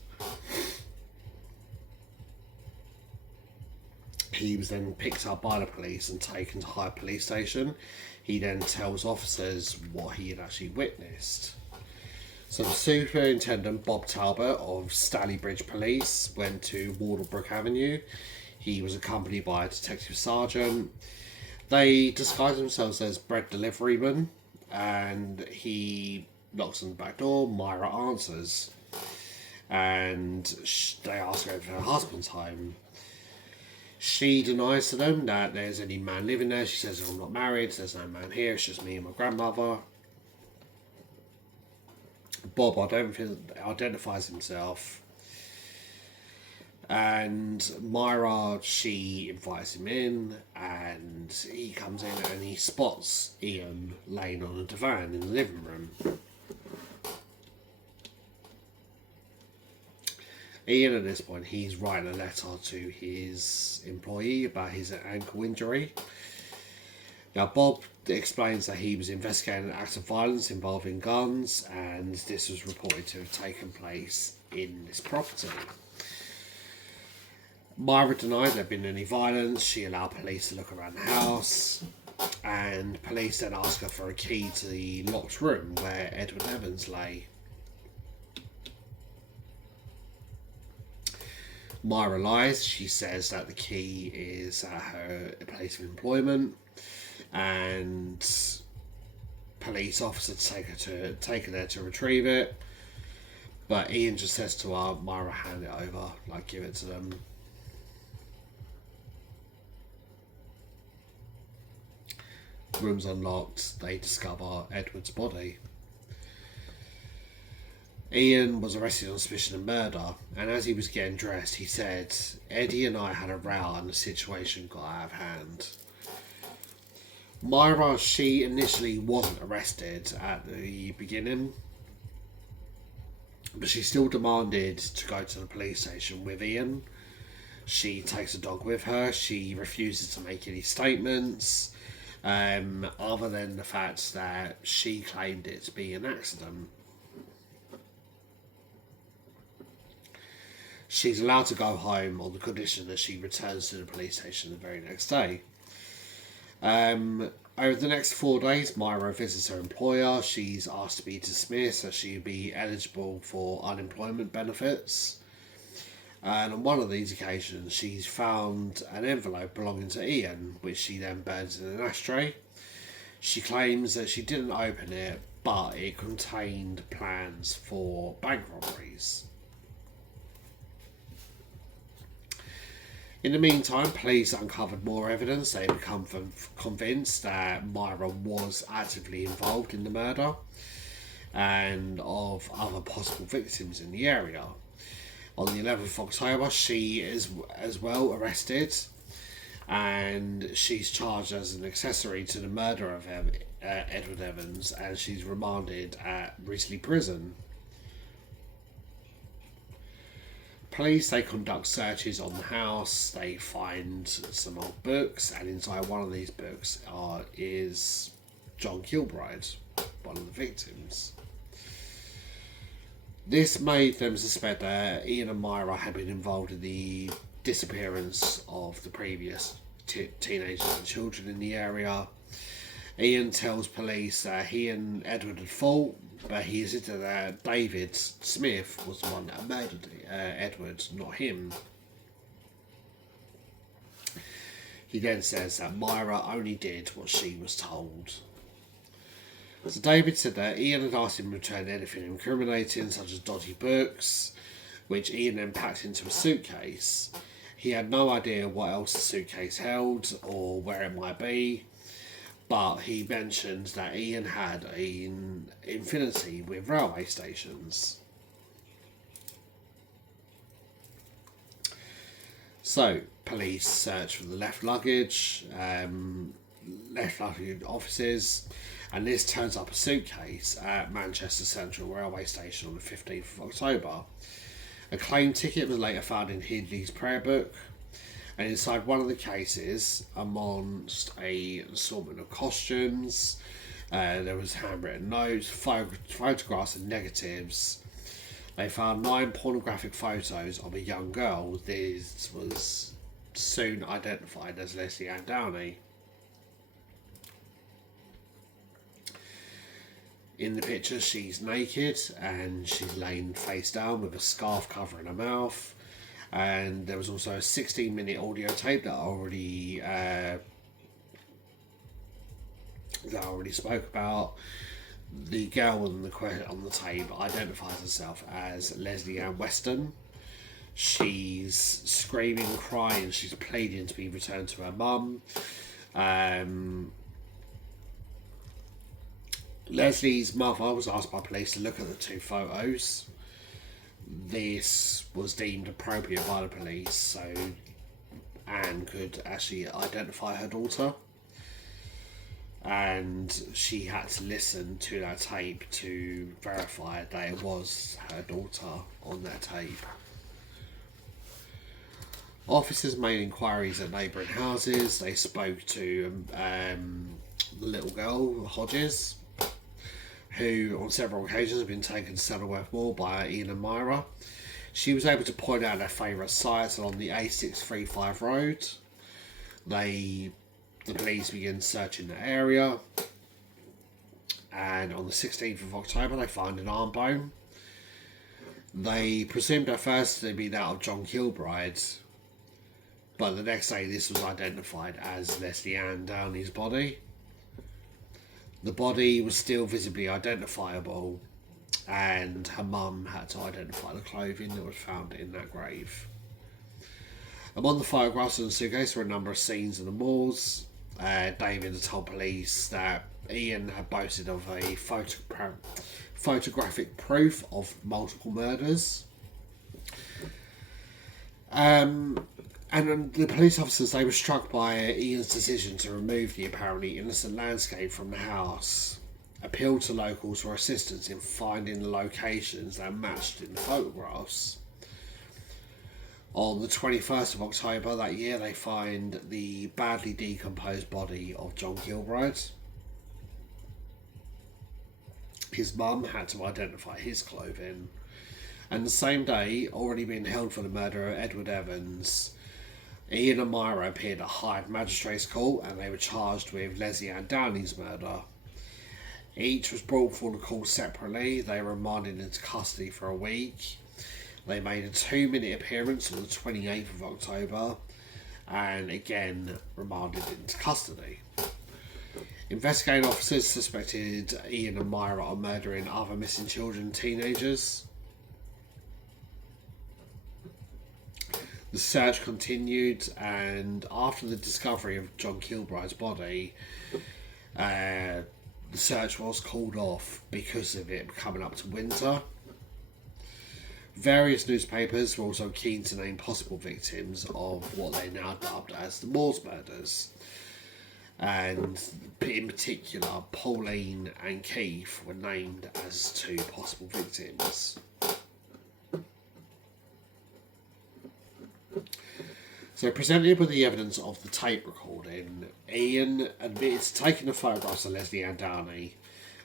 He was then picked up by the police and taken to Hyde Police Station. He then tells officers what he had actually witnessed. So the Superintendent Bob Talbot of Stanley Bridge Police went to Wardlebrook Avenue. He was accompanied by a detective sergeant. They disguised themselves as bread deliverymen, and he knocks on the back door. Myra answers, and they ask her if her husband's home. She denies to them that there's any man living there. She says, I'm not married, there's no man here, it's just me and my grandmother. Bob identifies himself, and Myra, she invites him in, and he comes in and he spots Ian laying on a divan in the living room. Ian, at this point, he's writing a letter to his employee about his ankle injury. Now, Bob explains that he was investigating an act of violence involving guns, and this was reported to have taken place in this property. Myra denied there had been any violence. She allowed police to look around the house, and police then asked her for a key to the locked room where Edward Evans lay. Myra lies. She says that the key is at her place of employment, and police officers take her there to retrieve it. But Ian just says to her, Myra, hand it over, like give it to them. Room's unlocked. They discover Edward's body. Ian was arrested on suspicion of murder, and as he was getting dressed, he said, Eddie and I had a row and the situation got out of hand. Myra, she initially wasn't arrested at the beginning, but she still demanded to go to the police station with Ian. She takes a dog with her. She refuses to make any statements, other than the fact that she claimed it to be an accident. She's allowed to go home on the condition that she returns to the police station the very next day. Over the next 4 days, Myra visits her employer. She's asked to be dismissed so she'd be eligible for unemployment benefits. And on one of these occasions, she's found an envelope belonging to Ian, which she then burns in an ashtray. She claims that she didn't open it, but it contained plans for bank robberies. In the meantime, police uncovered more evidence. They become convinced that Myra was actively involved in the murder and of other possible victims in the area. On the 11th of October, she is as well arrested, and she's charged as an accessory to the murder of Edward Evans, and she's remanded at Risley Prison. Police, they conduct searches on the house. They find some old books, and inside one of these books is John Kilbride, one of the victims. This made them suspect that Ian and Myra had been involved in the disappearance of the previous teenagers and children in the area. Ian tells police that he and Edward had fought, but he insisted that David Smith was the one that murdered Edward, not him. He then says that Myra only did what she was told. So David said that Ian had asked him to return anything incriminating, such as dodgy books, which Ian then packed into a suitcase. He had no idea what else the suitcase held or where it might be, but he mentioned that Ian had an affinity with railway stations. So, police search for the left luggage offices, and this turns up a suitcase at Manchester Central Railway Station on the 15th of October. A claim ticket was later found in Hindley's prayer book, and inside one of the cases, amongst an assortment of costumes, there was handwritten notes, photographs and negatives. They found 9 pornographic photos of a young girl. This was soon identified as Leslie Ann Downey. In the picture, she's naked and she's laying face down with a scarf covering her mouth. And there was also a 16-minute audio tape that I already spoke about. The girl on the tape identifies herself as Leslie Ann Weston. She's screaming, crying, she's pleading to be returned to her mum. Leslie's mother was asked by police to look at the 2 photos. This was deemed appropriate by the police, so Anne could actually identify her daughter, and she had to listen to that tape to verify that it was her daughter on that tape. Officers made inquiries at neighbouring houses. They spoke to the little girl, Hodges, who on several occasions had been taken to Saddleworth Moor by Ian and Myra. She was able to point out their favourite sites along the A635 road. The police began searching the area, and on the 16th of October they found an arm bone. They presumed at first to be that of John Kilbride, but the next day this was identified as Leslie Ann Downey's body. The body was still visibly identifiable, and her mum had to identify the clothing that was found in that grave. Among the photographs in the suitcase were a number of scenes in the moors. David had told police that Ian had boasted of a photographic proof of multiple murders. And the police officers, they were struck by Ian's decision to remove the apparently innocent landscape from the house, appealed to locals for assistance in finding the locations that matched in the photographs. On the 21st of October that year, they find the badly decomposed body of John Kilbride. His mum had to identify his clothing. And the same day, already being held for the murder of Edward Evans, Ian and Myra appeared at Hyde Magistrates Court and they were charged with Leslie Ann Downey's murder. Each was brought before the court separately. They were remanded into custody for a week. They made a 2-minute appearance on the 28th of October and again remanded into custody. Investigating officers suspected Ian and Myra of murdering other missing children and teenagers. The search continued, and after the discovery of John Kilbride's body, the search was called off because of it coming up to winter. Various newspapers were also keen to name possible victims of what they now dubbed as the Moors murders. And in particular, Pauline and Keith were named as 2 possible victims. So, presented with the evidence of the tape recording, Ian admitted to taking the photographs of Leslie Ann Downey,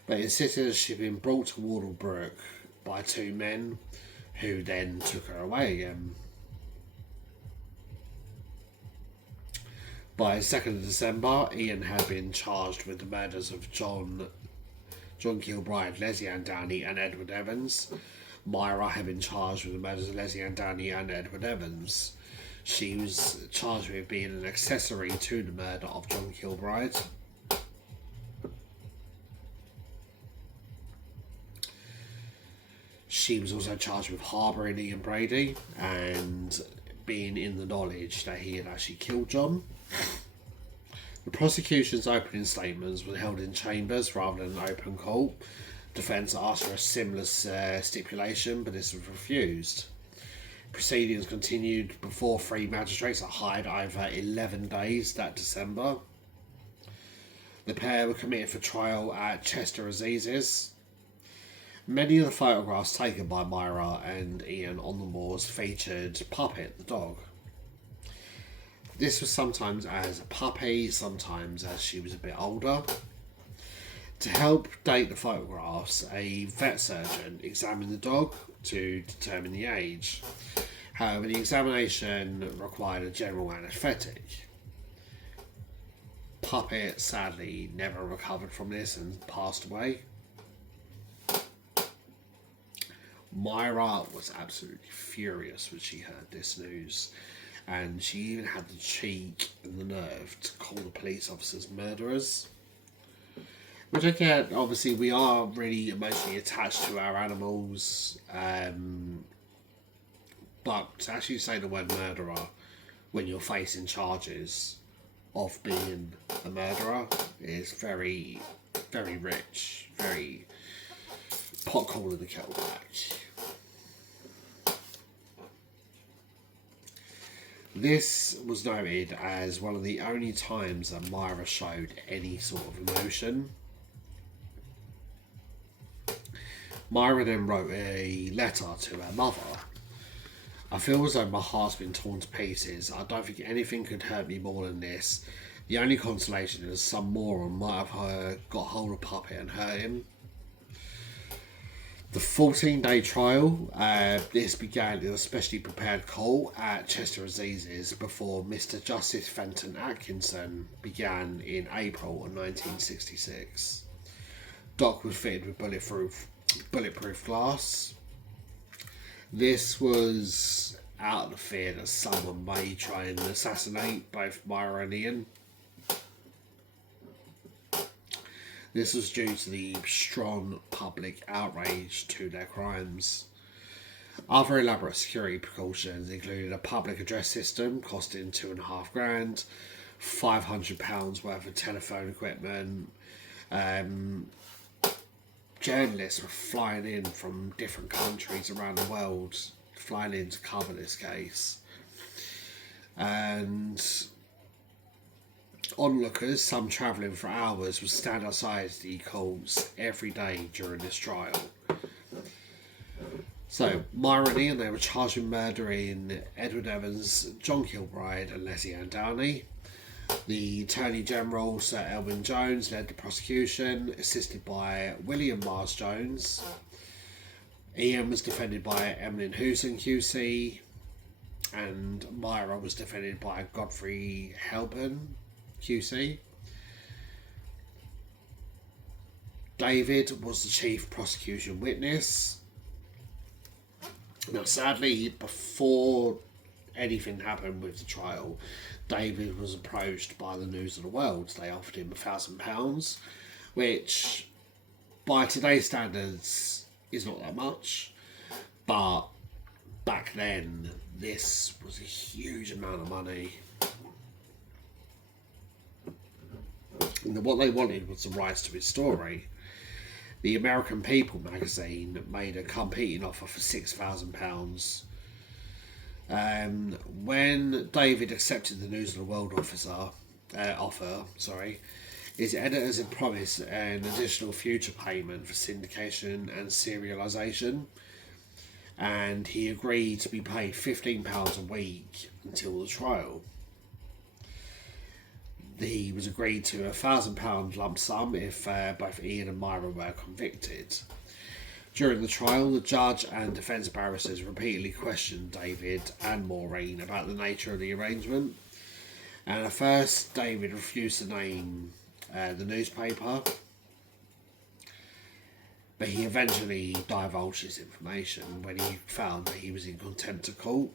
but insisted she'd been brought to Wardle Brook by 2 men, who then took her away again. By 2nd of December, Ian had been charged with the murders of John Kilbride, Leslie Ann Downey and Edward Evans. Myra had been charged with the murders of Leslie Ann Downey and Edward Evans. She was charged with being an accessory to the murder of John Kilbride. She was also charged with harbouring Ian Brady and being in the knowledge that he had actually killed John. The prosecution's opening statements were held in chambers rather than open court. Defence asked for a similar stipulation, but this was refused. Proceedings continued before 3 magistrates at Hyde over 11 days that December. The pair were committed for trial at Chester Assizes. Many of the photographs taken by Myra and Ian on the moors featured Puppet the dog. This was sometimes as a puppy, sometimes as she was a bit older. To help date the photographs, a vet surgeon examined the dog to determine the age. However, the examination required a general anaesthetic. Puppet sadly never recovered from this and passed away. Myra was absolutely furious when she heard this news, and she even had the cheek and the nerve to call the police officers murderers. Which again, obviously we are really emotionally attached to our animals, but to actually say the word murderer when you're facing charges of being a murderer is very, very rich, very pot calling the kettle black. This was noted as one of the only times that Myra showed any sort of emotion. Myra then wrote a letter to her mother. I feel as though my heart's been torn to pieces. I don't think anything could hurt me more than this. The only consolation is some moron might have got hold of Puppet and hurt him. The 14-day trial, this began in a specially prepared court at Chester Assizes before Mr. Justice Fenton Atkinson began in April of 1966. Dock was fitted with bulletproof glass. This was out of the fear that someone may try and assassinate both Myra and Ian. This was due to the strong public outrage to their crimes. Other elaborate security precautions included a public address system costing $2,500, £500 worth of telephone equipment. Journalists were flying in from different countries around the world, flying in to cover this case. And onlookers, some travelling for hours, would stand outside the courts every day during this trial. So, Myra and Ian, they were charged with murdering Edward Evans, John Kilbride and Leslie Ann Downey. The Attorney General, Sir Elwyn Jones, led the prosecution, assisted by William Mars Jones. Ian was defended by Emlyn Hooson QC. and Myra was defended by Godfrey Helpen, QC. David was the chief prosecution witness. Now, sadly, before anything happened with the trial, David was approached by the News of the World. They offered him £1,000, which, by today's standards, is not that much. But back then, this was a huge amount of money. And what they wanted was the rights to his story. The American People magazine made a competing offer for £6,000. When David accepted the News of the World offer, his editors had promised an additional future payment for syndication and serialisation, and he agreed to be paid £15 a week until the trial. He was agreed to a £1,000 lump sum if both Ian and Myra were convicted. During the trial, the judge and defence barristers repeatedly questioned David and Maureen about the nature of the arrangement. And at first, David refused to name the newspaper, but he eventually divulged his information when he found that he was in contempt of court.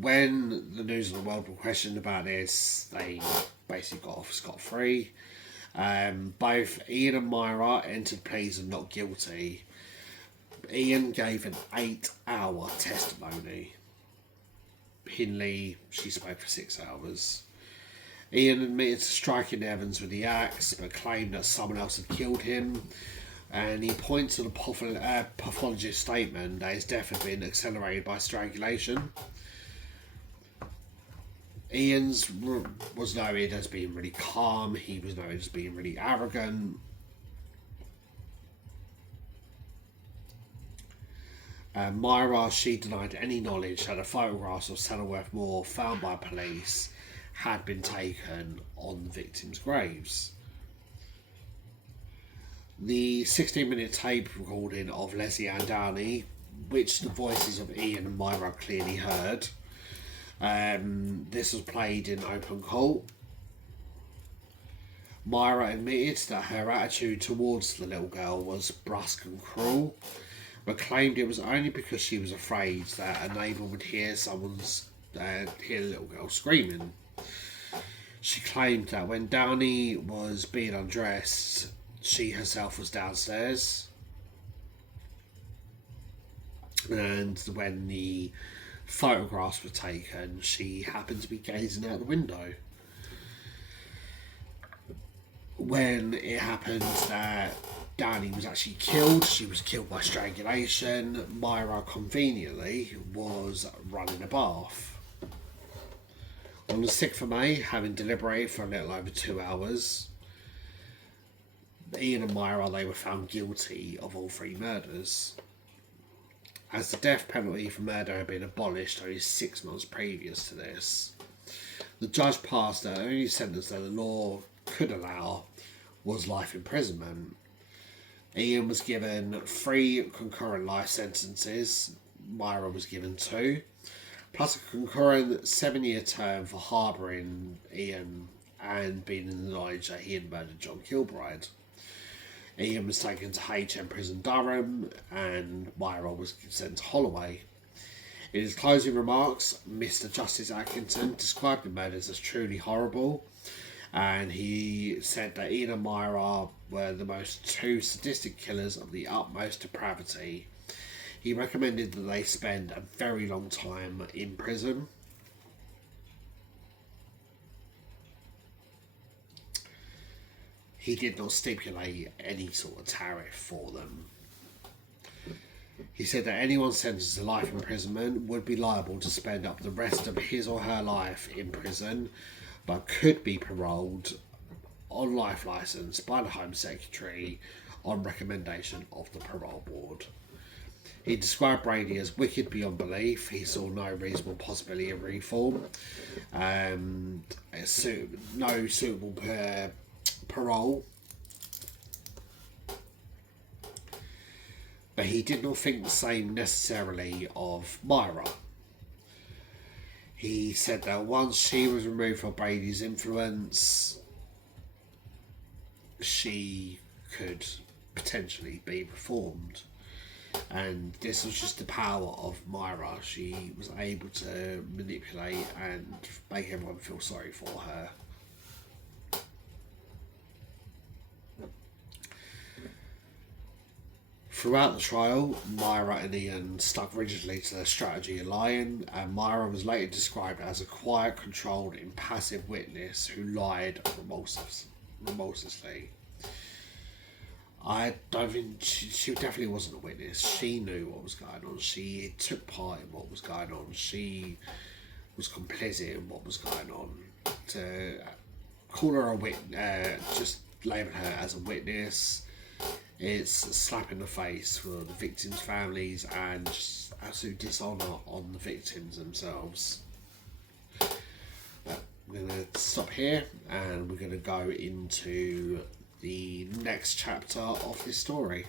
When the News of the World were questioned about this, they basically got off scot-free. Both Ian and Myra entered pleas of not guilty. Ian gave an 8-hour testimony. Hindley, she spoke for 6 hours. Ian admitted to striking Evans with the axe, but claimed that someone else had killed him. And he points to the pathologist's statement that his death had been accelerated by strangulation. Ian's was noted as being really calm. He was noted as being really arrogant. Myra, she denied any knowledge that the photographs of Saddleworth Moor found by police had been taken on the victims' graves. The 16-minute tape recording of Leslie Ann Downey, which the voices of Ian and Myra clearly heard, this was played in open court. Myra admitted that her attitude towards the little girl was brusque and cruel, but claimed it was only because she was afraid that a neighbour would hear the little girl screaming. She claimed that when Downey was being undressed, she herself was downstairs, and when the photographs were taken, she happened to be gazing out the window. When it happened that Downey was actually killed, she was killed by strangulation. Myra conveniently was running a bath. On the 6th of May, having deliberated for a little over 2 hours, Ian and Myra, they were found guilty of all 3 murders. As the death penalty for murder had been abolished only 6 months previous to this, the judge passed the only sentence that the law could allow was life imprisonment. Ian was given 3 concurrent life sentences, Myra was given 2, plus a concurrent 7-year term for harbouring Ian and being in the knowledge that he had murdered John Kilbride. Ian was taken to HM Prison Durham and Myra was sent to Holloway. In his closing remarks, Mr. Justice Atkinson described the murders as truly horrible, and he said that Ian and Myra were the most 2 sadistic killers of the utmost depravity. He recommended that they spend a very long time in prison. He did not stipulate any sort of tariff for them. He said that anyone sentenced to life imprisonment would be liable to spend up the rest of his or her life in prison, but could be paroled on life licence by the Home Secretary on recommendation of the parole board. He described Brady as wicked beyond belief. He saw no reasonable possibility of reform. No suitable parole. But he did not think the same necessarily of Myra. He said that once she was removed from Brady's influence, she could potentially be reformed. And this was just the power of Myra. She was able to manipulate and make everyone feel sorry for her. Throughout the trial, Myra and Ian stuck rigidly to their strategy of lying, and Myra was later described as a quiet, controlled, impassive witness who lied remorselessly. I don't think she definitely wasn't a witness. She knew what was going on. She took part in what was going on. She was complicit in what was going on. To call her a witness, just label her as a witness, it's a slap in the face for the victims' families and just absolute dishonour on the victims themselves. But I'm going to stop here and we're going to go into the next chapter of this story.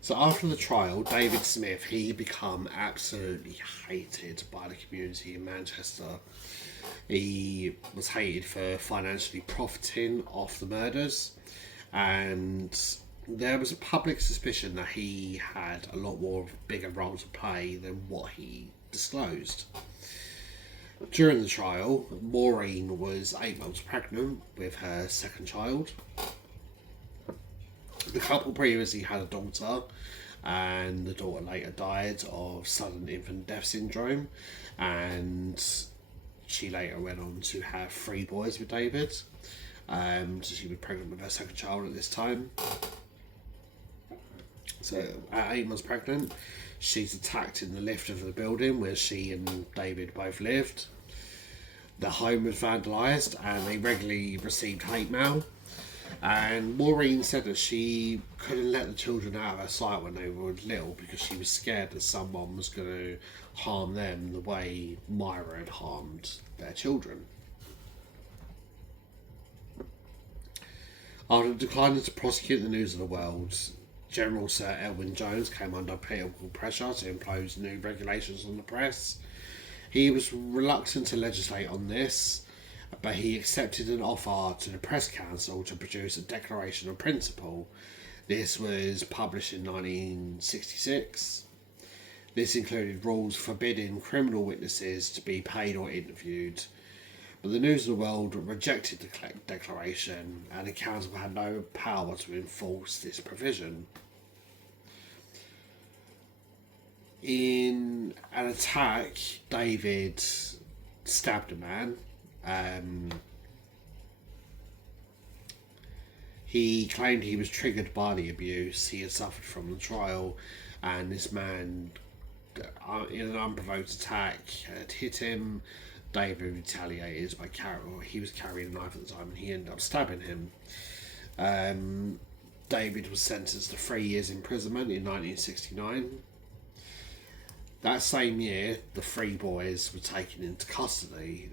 So after the trial, David Smith, he became absolutely hated by the community in Manchester. He was hated for financially profiting off the murders, and there was a public suspicion that he had a lot more of a bigger role to play than what he disclosed. During the trial, Maureen was 8 months pregnant with her second child. The couple previously had a daughter, and the daughter later died of sudden infant death syndrome, and she later went on to have 3 boys with David. So she was pregnant with her second child at this time. So at 8 months pregnant, she's attacked in the lift of the building where she and David both lived. The home was vandalised and they regularly received hate mail. And Maureen said that she couldn't let the children out of her sight when they were little because she was scared that someone was going to harm them the way Myra had harmed their children. After declining to prosecute the News of the World, General Sir Edwin Jones came under political pressure to impose new regulations on the press. He was reluctant to legislate on this, but he accepted an offer to the Press Council to produce a Declaration of Principle. This was published in 1966. This included rules forbidding criminal witnesses to be paid or interviewed. But the News of the World rejected the declaration, and the council had no power to enforce this provision. In an attack, David stabbed a man. He claimed he was triggered by the abuse he had suffered from the trial, and this man, in an unprovoked attack, had hit him. David retaliated by he was carrying a knife at the time, and he ended up stabbing him. David was sentenced to 3 years imprisonment in 1969. That same year, the 3 boys were taken into custody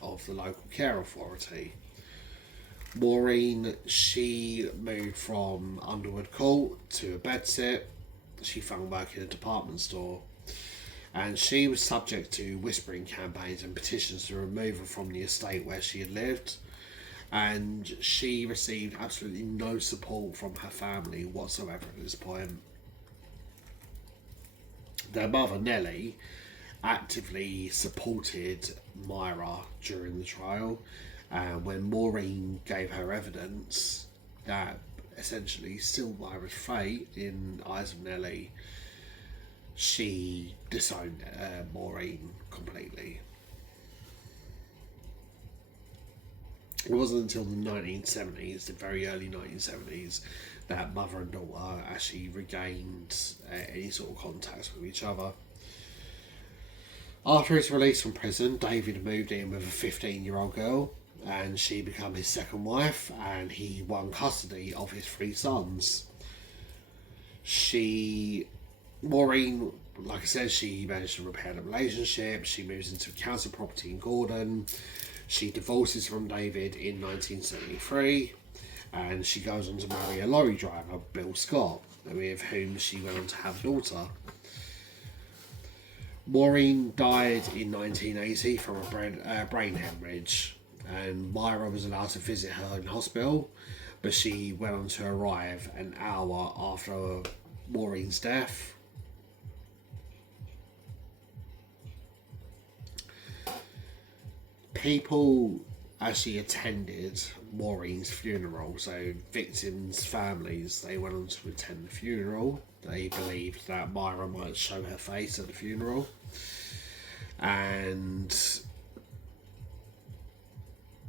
of the local care authority. Maureen, she moved from Underwood Court to a bedsit. She found work in a department store. And she was subject to whispering campaigns and petitions to remove her from the estate where she had lived. And she received absolutely no support from her family whatsoever at this point. Their mother, Nellie, actively supported Myra during the trial. When Maureen gave her evidence that essentially sealed Myra's fate in the eyes of Nellie, she disowned Maureen completely. It wasn't until the 1970s, the very early 1970s, that mother and daughter actually regained any sort of contact with each other. After his release from prison, David moved in with a 15-year-old girl. and she became his second wife, and he won custody of his 3 sons. Maureen, like I said, she managed to repair the relationship. She moves into a council property in Gordon. She divorces from David in 1973, and she goes on to marry a lorry driver, Bill Scott, with whom she went on to have a daughter. Maureen died in 1980 from a brain hemorrhage, and Myra was allowed to visit her in hospital, but she went on to arrive an hour after Maureen's death. People actually attended Maureen's funeral, so victims' families, they went on to attend the funeral. They believed that Myra might show her face at the funeral, and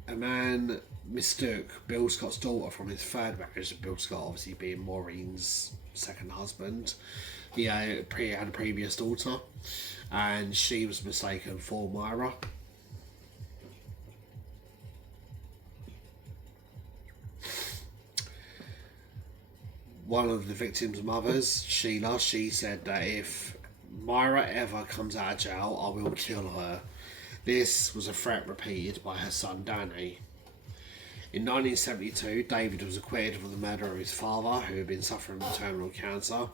a man mistook Bill Scott's daughter from his third marriage, Bill Scott obviously being Maureen's second husband. He had a previous daughter, and she was mistaken for Myra. One of the victim's mothers, Sheila, she said that if Myra ever comes out of jail, I will kill her. This was a threat repeated by her son Danny. In 1972, David was acquitted of the murder of his father, who had been suffering from terminal cancer.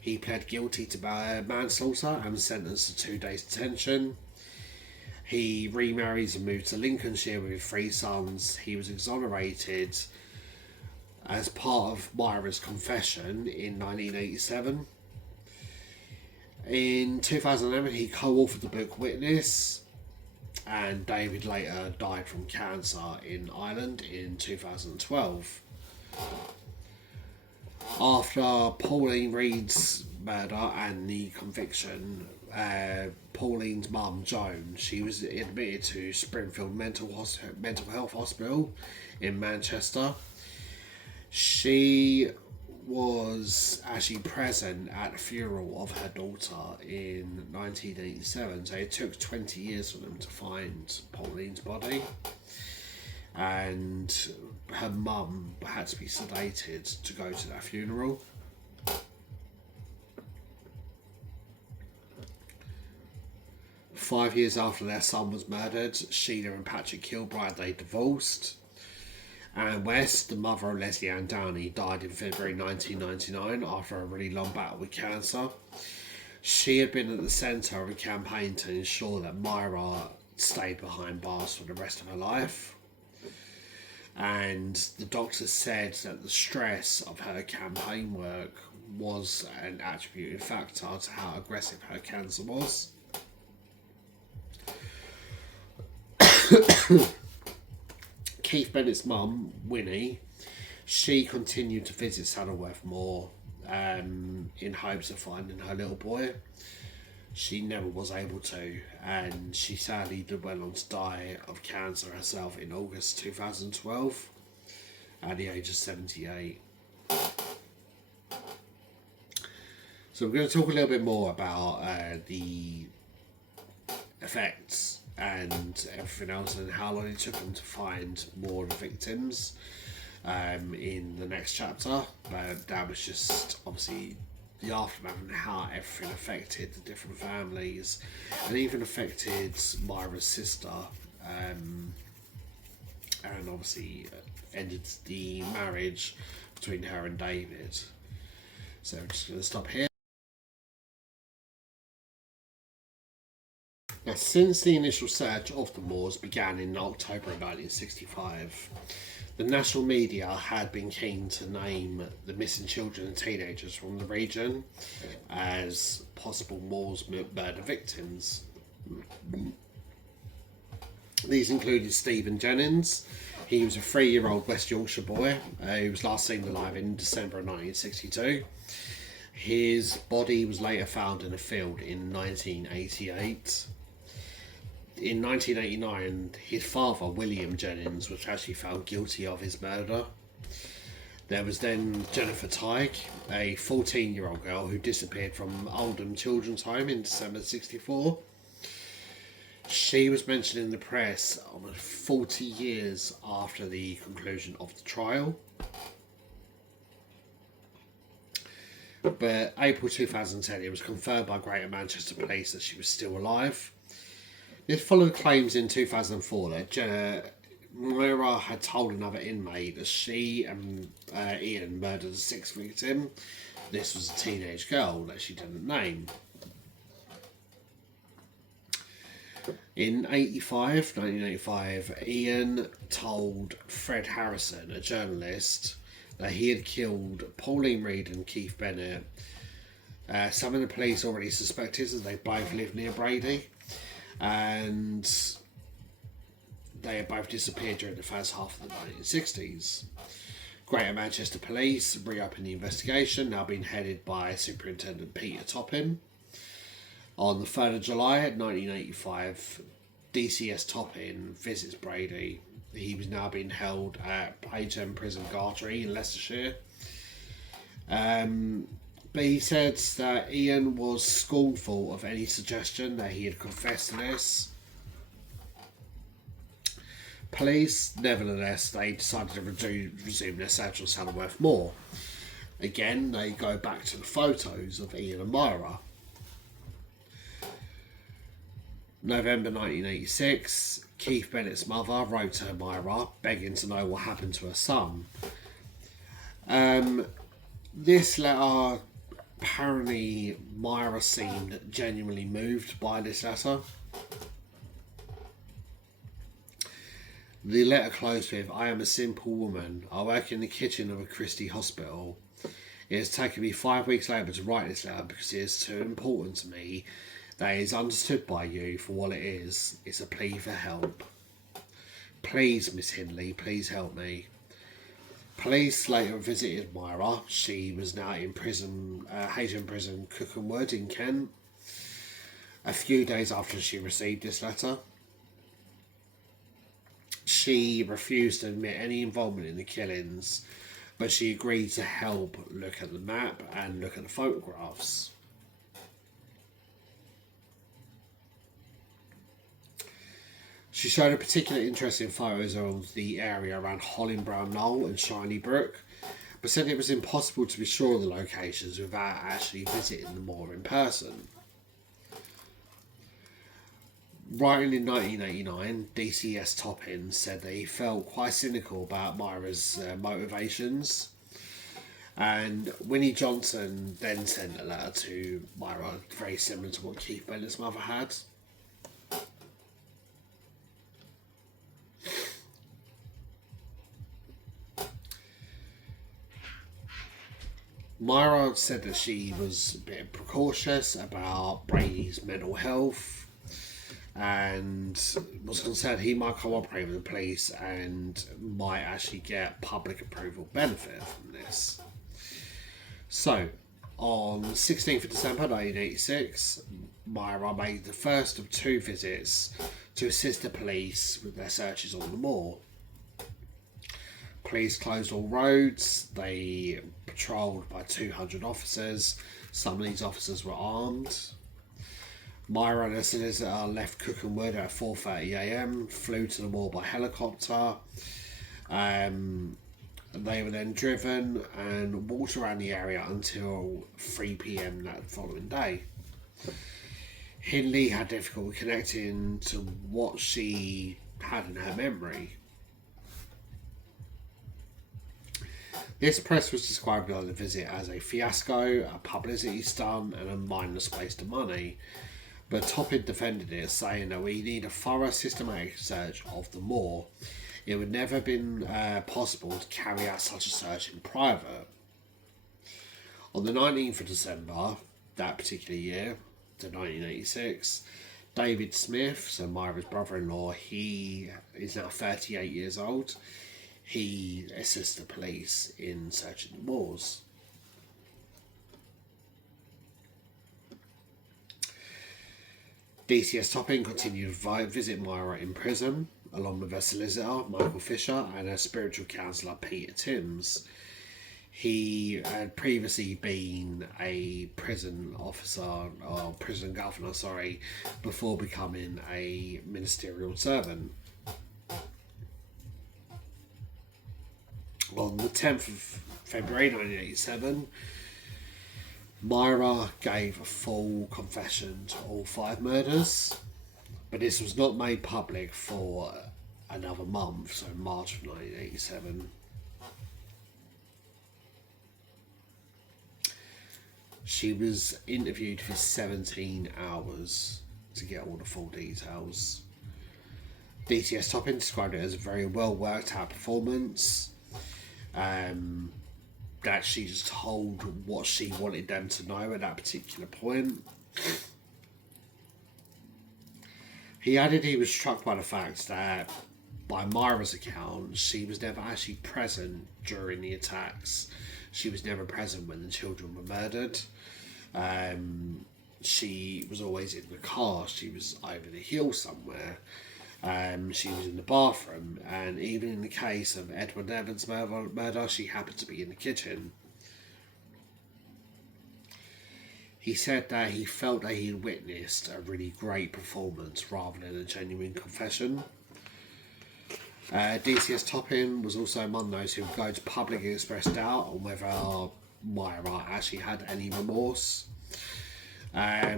He pled guilty to manslaughter and was sentenced to 2 days detention. He remarries and moved to Lincolnshire with 3 sons. He was exonerated as part of Myra's confession in 1987. In 2011, he co-authored the book Witness, and David later died from cancer in Ireland in 2012. After Pauline Reed's murder and the conviction, Pauline's mum, Joan, she was admitted to Springfield Mental Health Hospital in Manchester. She was actually present at the funeral of her daughter in 1987, so it took 20 years for them to find Pauline's body, and her mum had to be sedated to go to that funeral. Five years after their son was murdered, Sheila and Patrick Kilbride, they divorced. And West, the mother of Leslie Ann Downey, died in February 1999 after a really long battle with cancer. She had been at the centre of a campaign to ensure that Myra stayed behind bars for the rest of her life. And the doctor said that the stress of her campaign work was an attributing factor to how aggressive her cancer was. Keith Bennett's mum, Winnie, she continued to visit Saddleworth more in hopes of finding her little boy. She never was able to, and she sadly went on to die of cancer herself in August 2012 at the age of 78. So I'm going to talk a little bit more about the effects and everything else, and how long it took them to find more of the victims in the next chapter. But that was just obviously the aftermath and how everything affected the different families, and even affected Myra's sister, and obviously ended the marriage between her and David. So I'm just going to stop here. Now, since the initial search of the moors began in October of 1965, the national media had been keen to name the missing children and teenagers from the region as possible moors murder victims. These included Stephen Jennings. He was a 3-year-old West Yorkshire boy who was last seen alive in December of 1962. His body was later found in a field in 1988. In 1989, his father, William Jennings, was actually found guilty of his murder. There was then Jennifer Tighe, a 14-year-old girl who disappeared from Oldham Children's Home in December '64. She was mentioned in the press almost 40 years after the conclusion of the trial. But April 2010, it was confirmed by Greater Manchester Police that she was still alive. This followed claims in 2004 that Myra had told another inmate that she and Ian murdered a sixth victim. This was a teenage girl that she didn't name. In 1985, Ian told Fred Harrison, a journalist, that he had killed Pauline Reed and Keith Bennett. Some of the police already suspected that they both lived near Brady, and they had both disappeared during the first half of the 1960s. Greater Manchester Police reopened the investigation, now being headed by Superintendent Peter Toppin. On the 3rd of July 1985, DCS Toppin visits Brady. He was now being held at Page End Prison Gartree in Leicestershire. But he said that Ian was scornful of any suggestion that he had confessed to this. Police, nevertheless, they decided to resume their search on Saddleworth Moor. Again, they go back to the photos of Ian and Myra. November 1986, Keith Bennett's mother wrote to Myra, begging to know what happened to her son. This letter, apparently Myra seemed genuinely moved by this letter. The letter closed with, "I am a simple woman. I work in the kitchen of a Christie hospital. It has taken me 5 weeks labour to write this letter because it is too important to me that it is understood by you for what it is. It's a plea for help. Please, Miss Hindley, please help me." Police later visited Myra. She was now in prison, Hayden Prison, Cookenwood in Kent, a few days after she received this letter. She refused to admit any involvement in the killings, but she agreed to help look at the map and look at the photographs. She showed a particular interest in photos of the area around Hollingbrown Knoll and Shiny Brook, but said it was impossible to be sure of the locations without actually visiting the moor in person. Writing in 1989, DCS Toppin said that he felt quite cynical about Myra's motivations, and Winnie Johnson then sent a letter to Myra very similar to what Keith Bennett's mother had. Myra said that she was a bit precautious about Brady's mental health and was concerned he might cooperate with the police and might actually get public approval benefit from this. So, on the 16th of December 1986, Myra made the first of 2 visits to assist the police with their searches on the moor. Police closed all roads. They patrolled by 200 officers. Some of these officers were armed. Myra and her solicitor left Cookenwood at 4:30 a.m, flew to the moor by helicopter. They were then driven and walked around the area until 3 p.m. that following day. Hindley had difficulty connecting to what she had in her memory. This press was described on the visit as a fiasco, a publicity stunt, and a mindless waste of money. But Toppin defended it, saying that we need a thorough, systematic search of the moor. It would never have been possible to carry out such a search in private. On the 19th of December, that particular year, to 1986, David Smith, so Myra's brother-in-law, he is now 38 years old. He assists the police in searching the moors. DCS Toppin continued to visit Myra in prison, along with her solicitor, Michael Fisher, and her spiritual counsellor, Peter Timms. He had previously been a prison officer, or prison governor, sorry, before becoming a ministerial servant. On the 10th of February 1987, Myra gave a full confession to all 5 murders, but this was not made public for another month, so March of 1987. She was interviewed for 17 hours to get all the full details. DTS Topping described it as a very well worked out performance. That she just told what she wanted them to know at that particular point. He added he was struck by the fact that, by Myra's account, she was never actually present during the attacks. She was never present when the children were murdered. She was always in the car. She was over the hill somewhere. She was in the bathroom, and even in the case of Edward Evans' murder, she happened to be in the kitchen. He said that he felt that he had witnessed a really great performance rather than a genuine confession. DCS Topping was also among those who would go to publicly express doubt on whether Myra actually had any remorse. A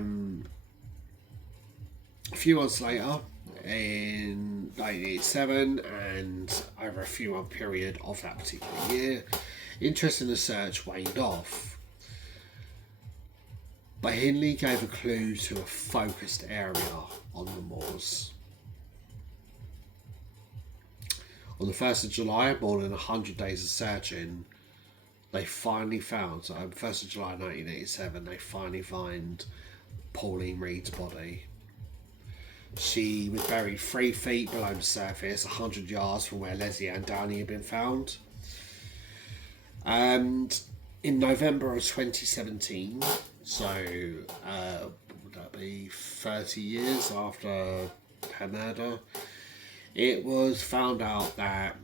few months later, in 1987, and over a few month period of that particular year, interest in the search waned off. But Hindley gave a clue to a focused area on the moors. On the 1st of July, more than 100 days of searching, they finally found, so on 1st of July 1987, they finally find Pauline Reed's body. She was buried 3 feet below the surface, 100 yards from where Leslie Ann Downey had been found. And in November of 2017, so would that be 30 years after her murder, it was found out that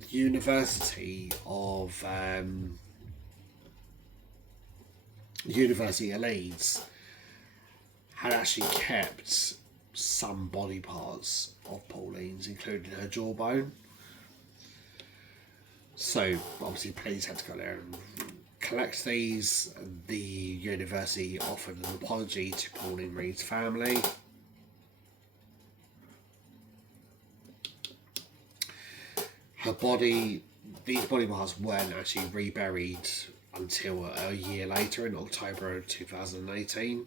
the University of Leeds had actually kept some body parts of Pauline's, including her jawbone. So obviously police had to go there and collect these. The university offered an apology to Pauline Reed's family. These body parts weren't actually reburied until a year later, in October of 2018.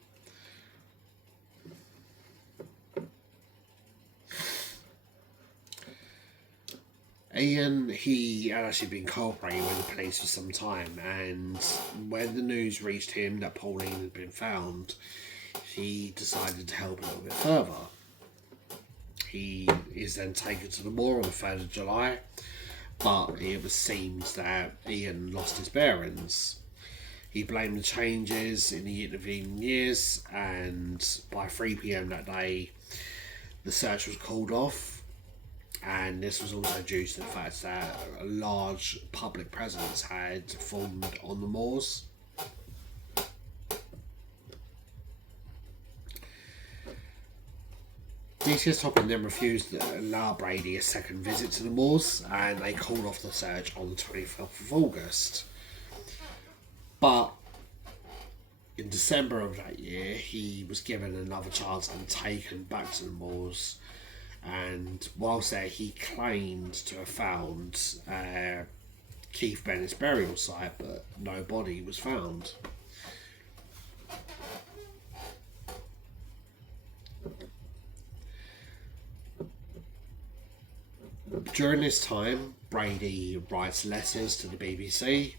Ian, he had actually been cooperating with the police for some time, and when the news reached him that Pauline had been found, he decided to help a little bit further. He is then taken to the moor on the 3rd of July, but it seems that Ian lost his bearings. He blamed the changes in the intervening years, and by 3 p.m. that day, the search was called off. And this was also due to the fact that a large public presence had formed on the moors. DCS Topping then refused to allow Brady a second visit to the moors, and they called off the search on the 25th of August. But in December of that year, he was given another chance and taken back to the moors. And whilst there, he claimed to have found Keith Bennett's burial site, but no body was found. During this time, Brady writes letters to the BBC.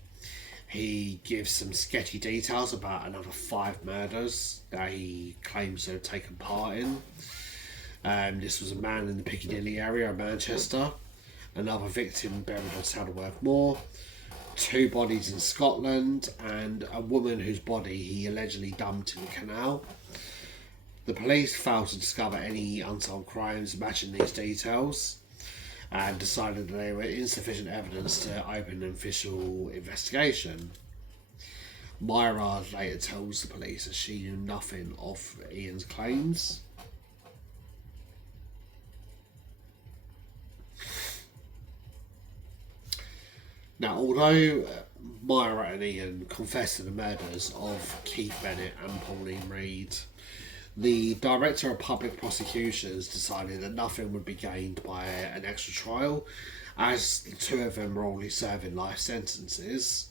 He gives some sketchy details about another 5 murders that he claims to have taken part in. This was a man in the Piccadilly area of Manchester, another victim buried on Saddleworth Moor, 2 bodies in Scotland, and a woman whose body he allegedly dumped in the canal. The police failed to discover any unsolved crimes matching these details, and decided that there were insufficient evidence to open an official investigation. Myra later tells the police that she knew nothing of Ian's claims. Now, although Myra and Ian confessed to the murders of Keith Bennett and Pauline Reed, the Director of Public Prosecutions decided that nothing would be gained by an extra trial, as the two of them were only serving life sentences.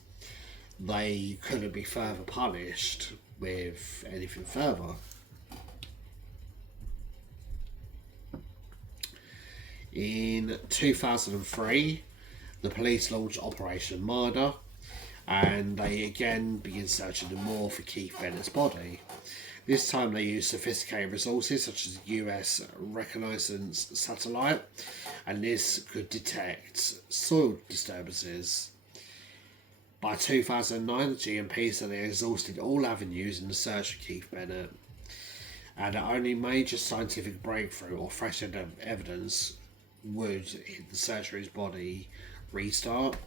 They couldn't be further punished with anything further. In 2003, the police launched Operation Murder, and they again began searching the moor for Keith Bennett's body. This time they used sophisticated resources such as the US reconnaissance satellite, and this could detect soil disturbances. By 2009, the GMP said they exhausted all avenues in the search for Keith Bennett, and the only major scientific breakthrough or fresh evidence would the search for his body restart.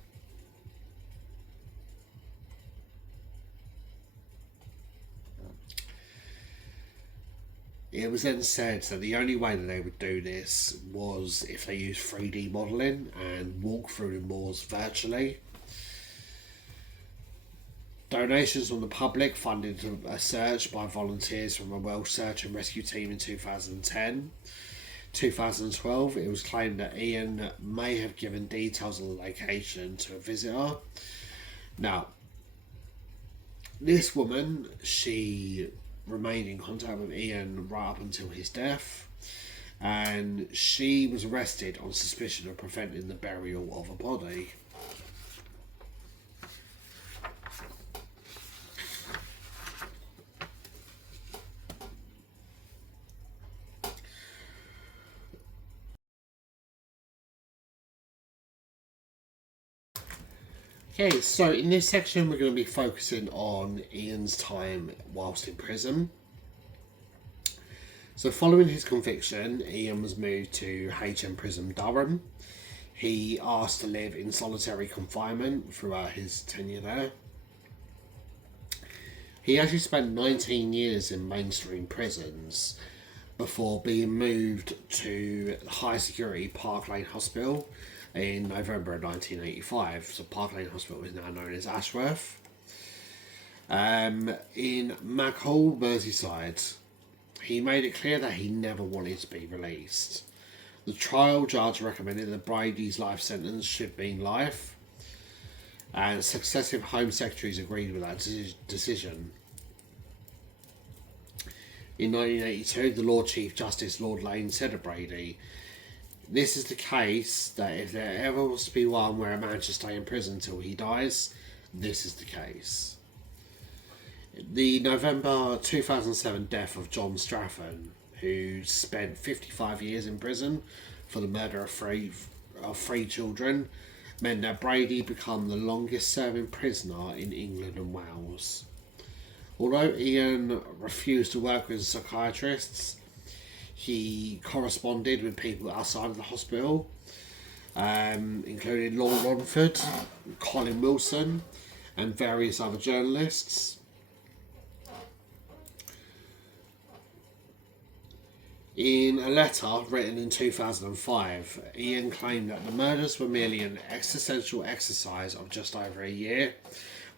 It was then said that the only way that they would do this was if they used 3D modelling and walked through the moors virtually. Donations from the public funded a search by volunteers from a Welsh search and rescue team in 2010. 2012, it was claimed that Ian may have given details of the location to a visitor. Now, this woman, she remained in contact with Ian right up until his death, and she was arrested on suspicion of preventing the burial of a body. Okay, so in this section we're going to be focusing on Ian's time whilst in prison. So following his conviction, Ian was moved to HM Prison Durham. He asked to live in solitary confinement throughout his tenure there. He actually spent 19 years in mainstream prisons before being moved to high security Park Lane Hospital in November of 1985. So Park Lane Hospital is now known as Ashworth. In Maghall, Merseyside, he made it clear that he never wanted to be released. The trial judge recommended that Brady's life sentence should be life, and successive Home Secretaries agreed with that decision. In 1982, the Lord Chief Justice Lord Lane said of Brady, "This is the case that if there ever was to be one where a man should stay in prison until he dies, this is the case." The November 2007 death of John Strafford, who spent 55 years in prison for the murder of three children, meant that Brady became the longest serving prisoner in England and Wales. Although Ian refused to work with psychiatrists, he corresponded with people outside of the hospital, including Lord Romford, Colin Wilson, and various other journalists. In a letter written in 2005, Ian claimed that the murders were merely an existential exercise of just over a year,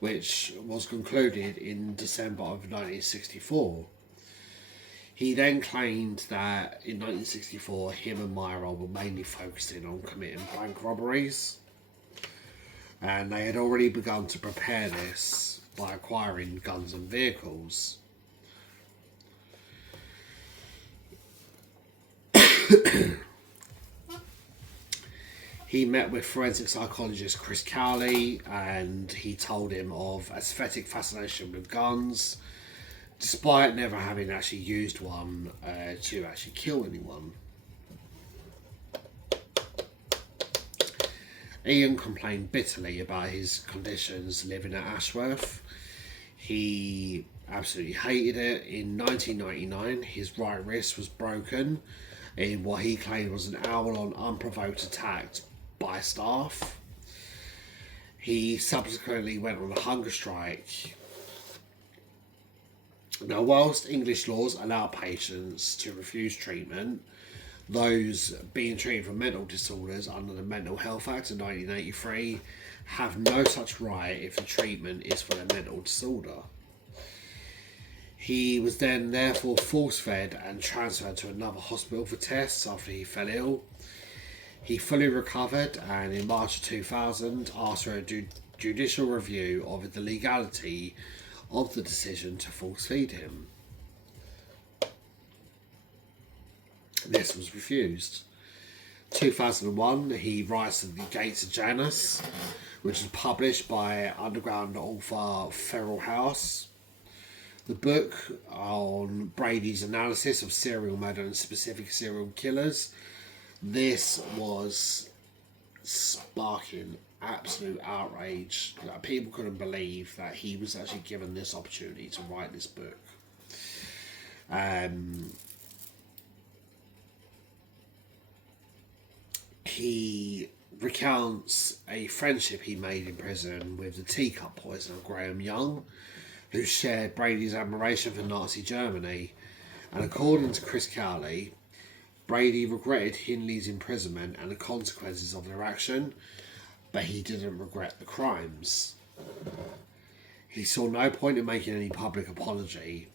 which was concluded in December of 1964. He then claimed that in 1964 him and Myra were mainly focusing on committing bank robberies, and they had already begun to prepare this by acquiring guns and vehicles. He met with forensic psychologist Chris Cowley, and he told him of aesthetic fascination with guns, despite never having actually used one to actually kill anyone. Ian complained bitterly about his conditions living at Ashworth. He absolutely hated it. In 1999, his right wrist was broken, in what he claimed was an hour-long unprovoked attack by staff. He subsequently went on a hunger strike. Now, whilst English laws allow patients to refuse treatment, those being treated for mental disorders under the Mental Health Act of 1983 have no such right if the treatment is for their mental disorder. He was then therefore force-fed and transferred to another hospital for tests after he fell ill. He fully recovered, and in March of 2000 asked for a judicial review of the legality of the decision to force-feed him. This was refused. 2001, he writes The Gates of Janus, which was published by underground author Feral House. The book on Brady's analysis of serial murder and specific serial killers. This was sparking absolute outrage. People couldn't believe that he was actually given this opportunity to write this book. He recounts a friendship he made in prison with the teacup poisoner Graham Young, who shared Brady's admiration for Nazi Germany. And according to Chris Cowley, Brady regretted Hindley's imprisonment and the consequences of their action, but he didn't regret the crimes. He saw no point in making any public apology.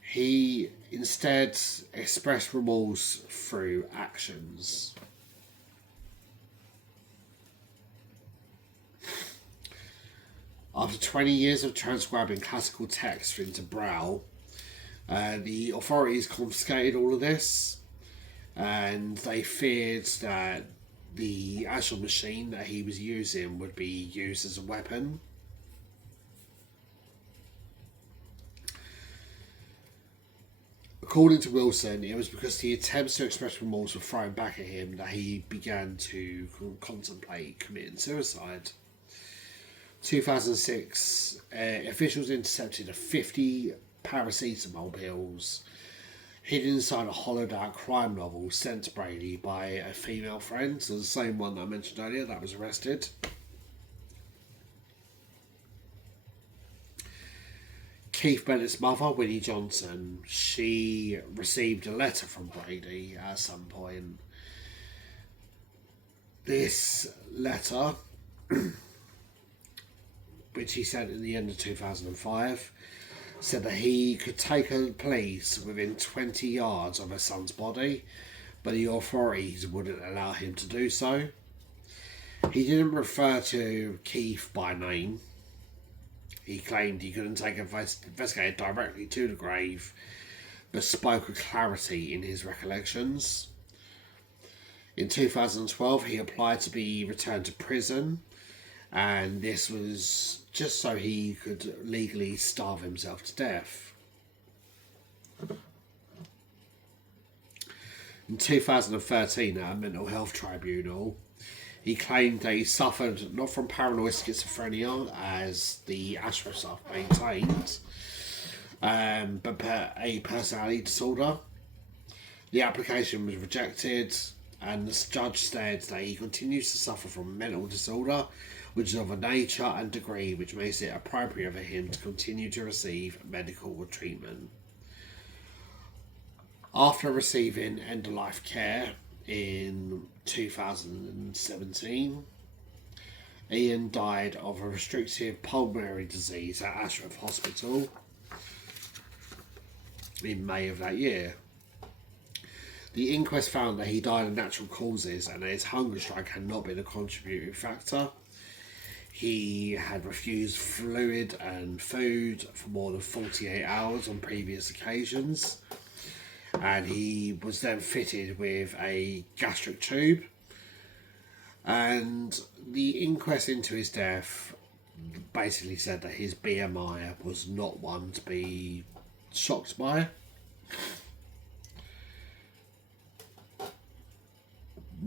He instead expressed remorse through actions. After 20 years of transcribing classical texts into Braille, the authorities confiscated all of this, and they feared that the actual machine that he was using would be used as a weapon. According to Wilson, it was because the attempts to express remorse were thrown back at him that he began to contemplate committing suicide. 2006, officials intercepted 50 paracetamol pills hidden inside a hollowed out crime novel sent to Brady by a female friend, so the same one that I mentioned earlier that was arrested. Keith Bennett's mother, Winnie Johnson, she received a letter from Brady at some point. This letter, which he sent in the end of 2005, said that he could take her place within 20 yards of her son's body, but the authorities wouldn't allow him to do so. He didn't refer to Keith by name. He claimed he couldn't take an investigator directly to the grave, but spoke with clarity in his recollections. In 2012, he applied to be returned to prison, and this was just so he could legally starve himself to death. In 2013, at a mental health tribunal, he claimed that he suffered not from paranoid schizophrenia, as the Ashraf maintained, but a personality disorder. The application was rejected, and the judge said that he continues to suffer from a mental disorder, which is of a nature and degree which makes it appropriate for him to continue to receive medical treatment. After receiving end-of-life care in 2017, Ian died of a restrictive pulmonary disease at Ashraf Hospital in May of that year. The inquest found that he died of natural causes and that his hunger strike had not been a contributing factor. He had refused fluid and food for more than 48 hours on previous occasions, and he was then fitted with a gastric tube. And the inquest into his death basically said that his BMI was not one to be shocked by.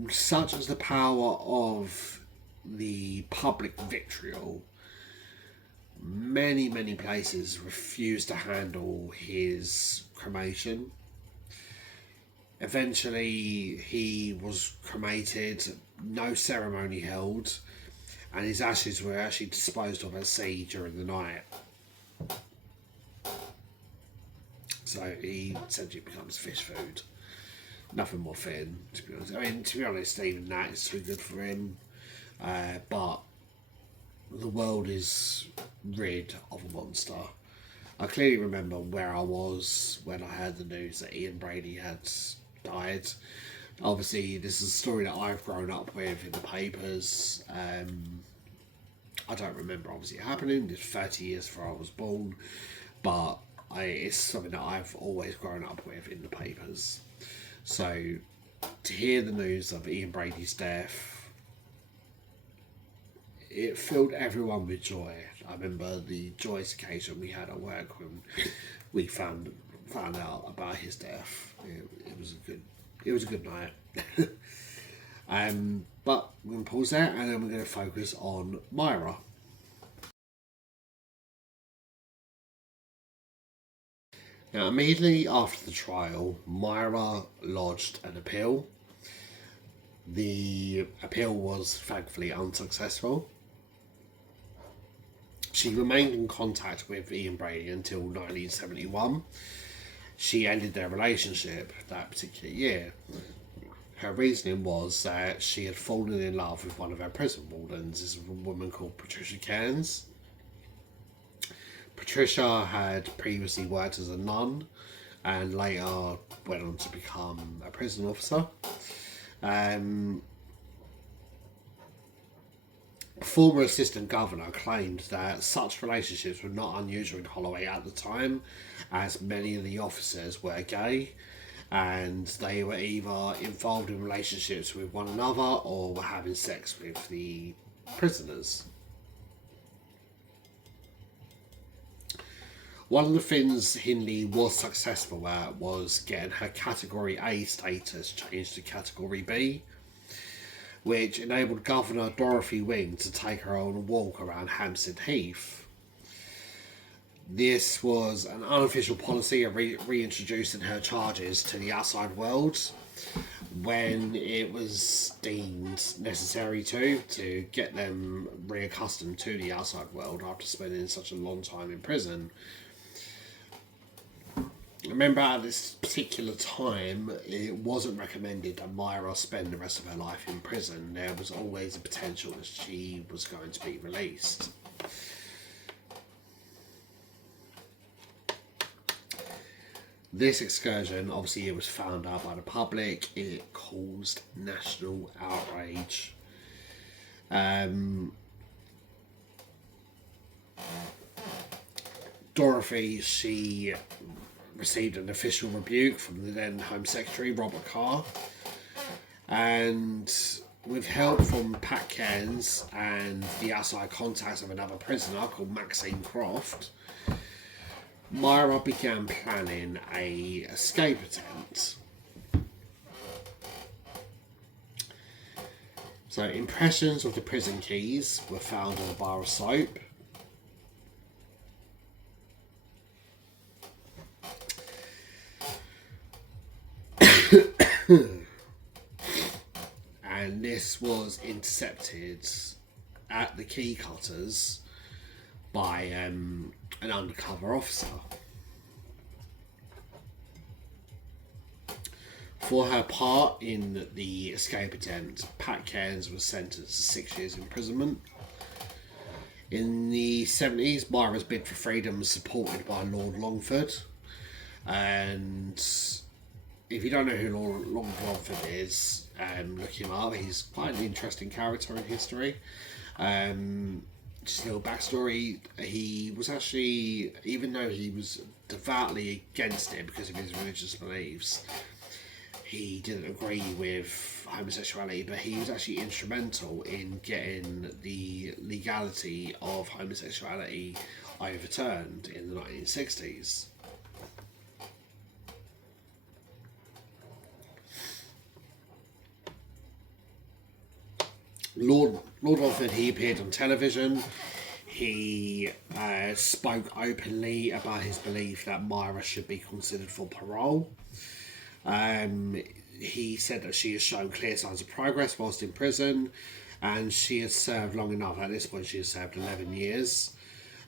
Such is the power of the public vitriol, many places refused to handle his cremation. Eventually, he was cremated, no ceremony held, and his ashes were actually disposed of at sea during the night. So he essentially becomes fish food. Nothing more thin, to be honest. I mean, to be honest, even that is too good for him. But the world is rid of a monster. I clearly remember where I was when I heard the news that Ian Brady had died. Obviously, this is a story that I've grown up with in the papers. I don't remember obviously it happening. It's 30 years before I was born, but it's something that I've always grown up with in the papers. So to hear the news of Ian Brady's death, it filled everyone with joy. I remember the joyous occasion we had at work when we found out about his death. It was a good night. But we're going to pause there and then we're going to focus on Myra. Now, immediately after the trial, Myra lodged an appeal. The appeal was thankfully unsuccessful. She remained in contact with Ian Brady until 1971. She ended their relationship that particular year. Her reasoning was that she had fallen in love with one of her prison wardens, this is a woman called Patricia Cairns. Patricia had previously worked as a nun and later went on to become a prison officer. Former assistant governor claimed that such relationships were not unusual in Holloway at the time, as many of the officers were gay and they were either involved in relationships with one another or were having sex with the prisoners. One of the things Hindley was successful at was getting her Category A status changed to Category B, which enabled Governor Dorothy Wing to take her on a walk around Hampstead Heath. This was an unofficial policy of reintroducing her charges to the outside world when it was deemed necessary to get them reaccustomed to the outside world after spending such a long time in prison. Remember, at this particular time, it wasn't recommended that Myra spend the rest of her life in prison. There was always a potential that she was going to be released. This excursion, obviously, it was found out by the public. It caused national outrage. Dorothy, she received an official rebuke from the then Home Secretary, Robert Carr. And with help from Pat Cairns and the outside contacts of another prisoner called Maxine Croft, Myra began planning a escape attempt. So impressions of the prison keys were found in a bar of soap. And this was intercepted at the key cutters by an undercover officer. For her part in the escape attempt, Pat Cairns was sentenced to 6 years imprisonment. In the 70s, Myra's bid for freedom was supported by Lord Longford. And if you don't know who Lord Longford is, look him up. He's quite an interesting character in history. Just a little backstory, he was actually, even though he was devoutly against it because of his religious beliefs, he didn't agree with homosexuality, but he was actually instrumental in getting the legality of homosexuality overturned in the 1960s. Lord Longford, he appeared on television. He spoke openly about his belief that Myra should be considered for parole. He said that she has shown clear signs of progress whilst in prison, and she has served long enough. At this point, she has served 11 years,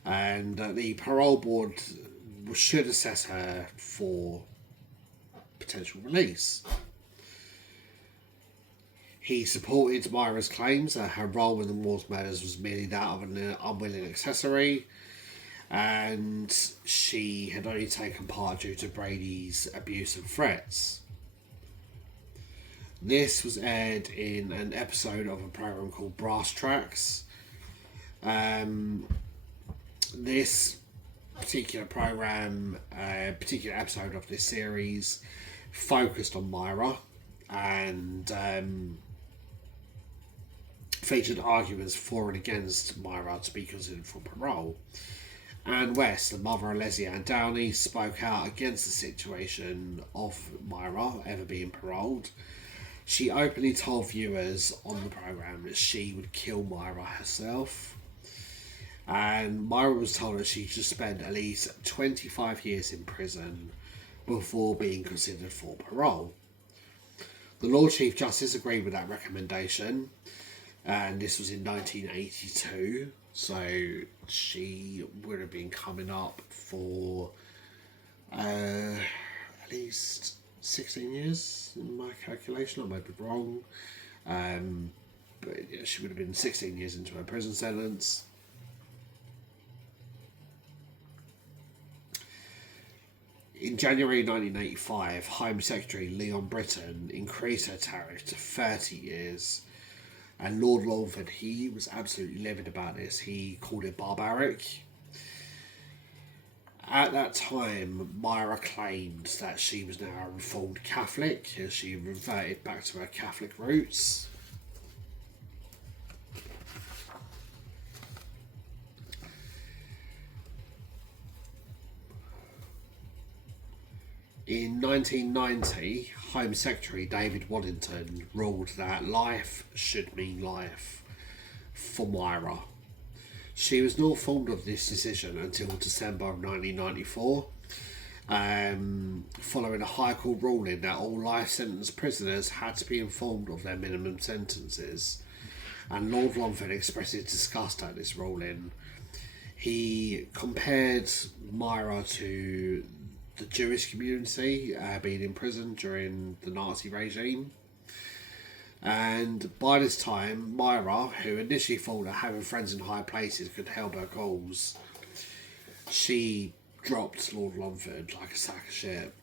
and the parole board should assess her for potential release. He supported Myra's claims that her role in the Moore's murders was merely that of an unwilling accessory, and she had only taken part due to Brady's abuse and threats. This was aired in an episode of a program called Brass Tracks. This particular program, particular episode of this series, focused on Myra and featured arguments for and against Myra to be considered for parole. Anne West, the mother of Leslie Ann Downey, spoke out against the situation of Myra ever being paroled. She openly told viewers on the program that she would kill Myra herself. And Myra was told that she should spend at least 25 years in prison before being considered for parole. The Lord Chief Justice agreed with that recommendation, and this was in 1982, so she would have been coming up for at least 16 years in my calculation. I might be wrong, but yeah, she would have been 16 years into her prison sentence. In January 1985, Home Secretary Leon Britton increased her tariff to 30 years, and Lord Longford, he was absolutely livid about this. He called it barbaric. At that time, Myra claimed that she was now a reformed Catholic, as she reverted back to her Catholic roots. In 1990, Home Secretary David Waddington ruled that life should mean life for Myra. She was not informed of this decision until December of 1994, following a High Court ruling that all life sentence prisoners had to be informed of their minimum sentences. And Lord Longford expressed his disgust at this ruling. He compared Myra to the Jewish community being in prison during the Nazi regime. And by this time, Myra, who initially thought that having friends in high places could help her cause, she dropped Lord Longford like a sack of shit.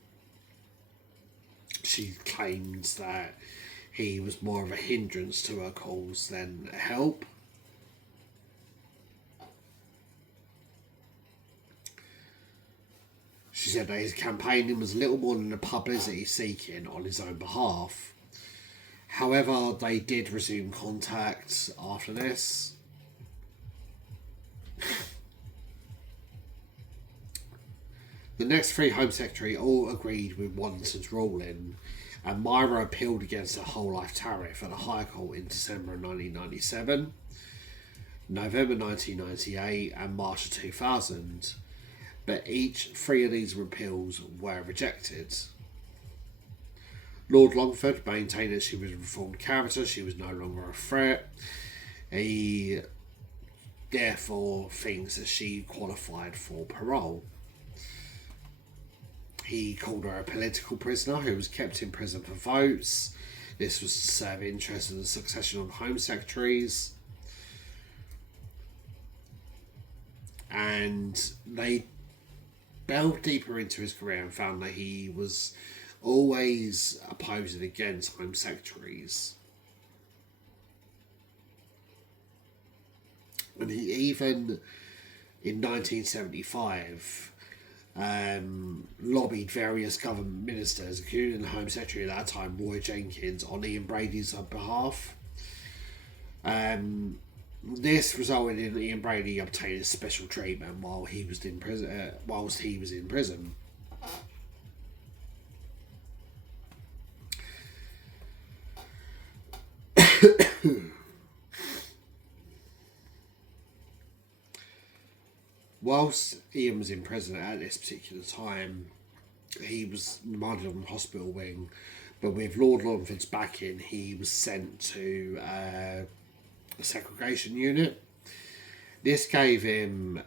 She claimed that he was more of a hindrance to her cause than a help. She said that his campaigning was little more than a publicity seeking on his own behalf. However, they did resume contact after this. The next three Home Secretary all agreed with Waddington's ruling, and Myra appealed against the whole life tariff at the High Court in December 1997, November 1998, and March of 2000. But three of these appeals were rejected. Lord Longford maintained that she was a reformed character, she was no longer a threat. He therefore thinks that she qualified for parole. He called her a political prisoner who was kept in prison for votes. This was to serve interest in the succession of Home Secretaries. And they delved deeper into his career and found that he was always opposing against Home Secretaries. And he even, in 1975, lobbied various government ministers, including the Home Secretary at that time, Roy Jenkins, on Ian Brady's behalf. This resulted in Ian Brady obtaining special treatment while he was in prison. Whilst he was in prison. Whilst Ian was in prison at this particular time, he was remanded on the hospital wing, but with Lord Longford's backing, he was sent to a segregation unit. This gave him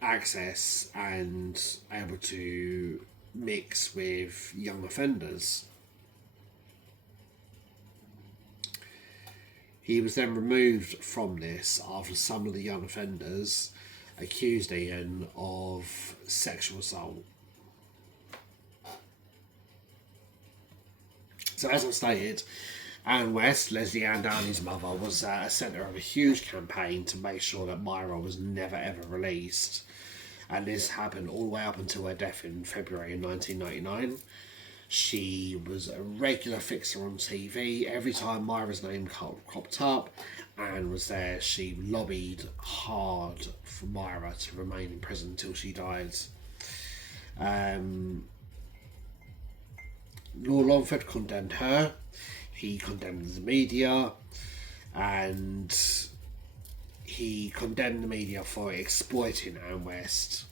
access and able to mix with young offenders. He was then removed from this after some of the young offenders accused Ian of sexual assault. So as I stated, Anne West, Leslie Ann Downey's mother, was a centre of a huge campaign to make sure that Myra was never ever released. And this happened all the way up until her death in February 1999. She was a regular fixer on TV. Every time Myra's name cropped up, Anne was there. She lobbied hard for Myra to remain in prison until she died. Lord Longford condemned her. He condemned the media, and he condemned the media for exploiting Anne West.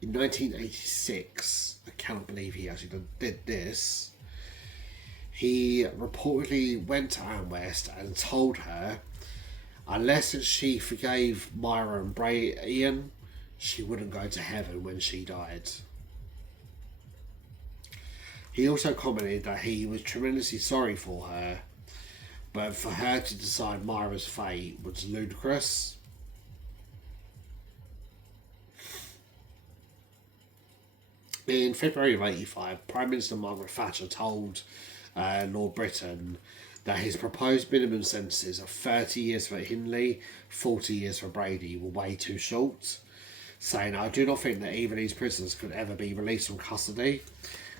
In 1986, I cannot believe he actually did this, he reportedly went to Anne West and told her unless she forgave Myra and Ian, she wouldn't go to heaven when she died. He also commented that he was tremendously sorry for her, but for her to decide Myra's fate was ludicrous. In February of '85, Prime Minister Margaret Thatcher told Lord Britain that his proposed minimum sentences of 30 years for Hindley, 40 years for Brady were way too short, saying, "I do not think that either of these prisoners could ever be released from custody.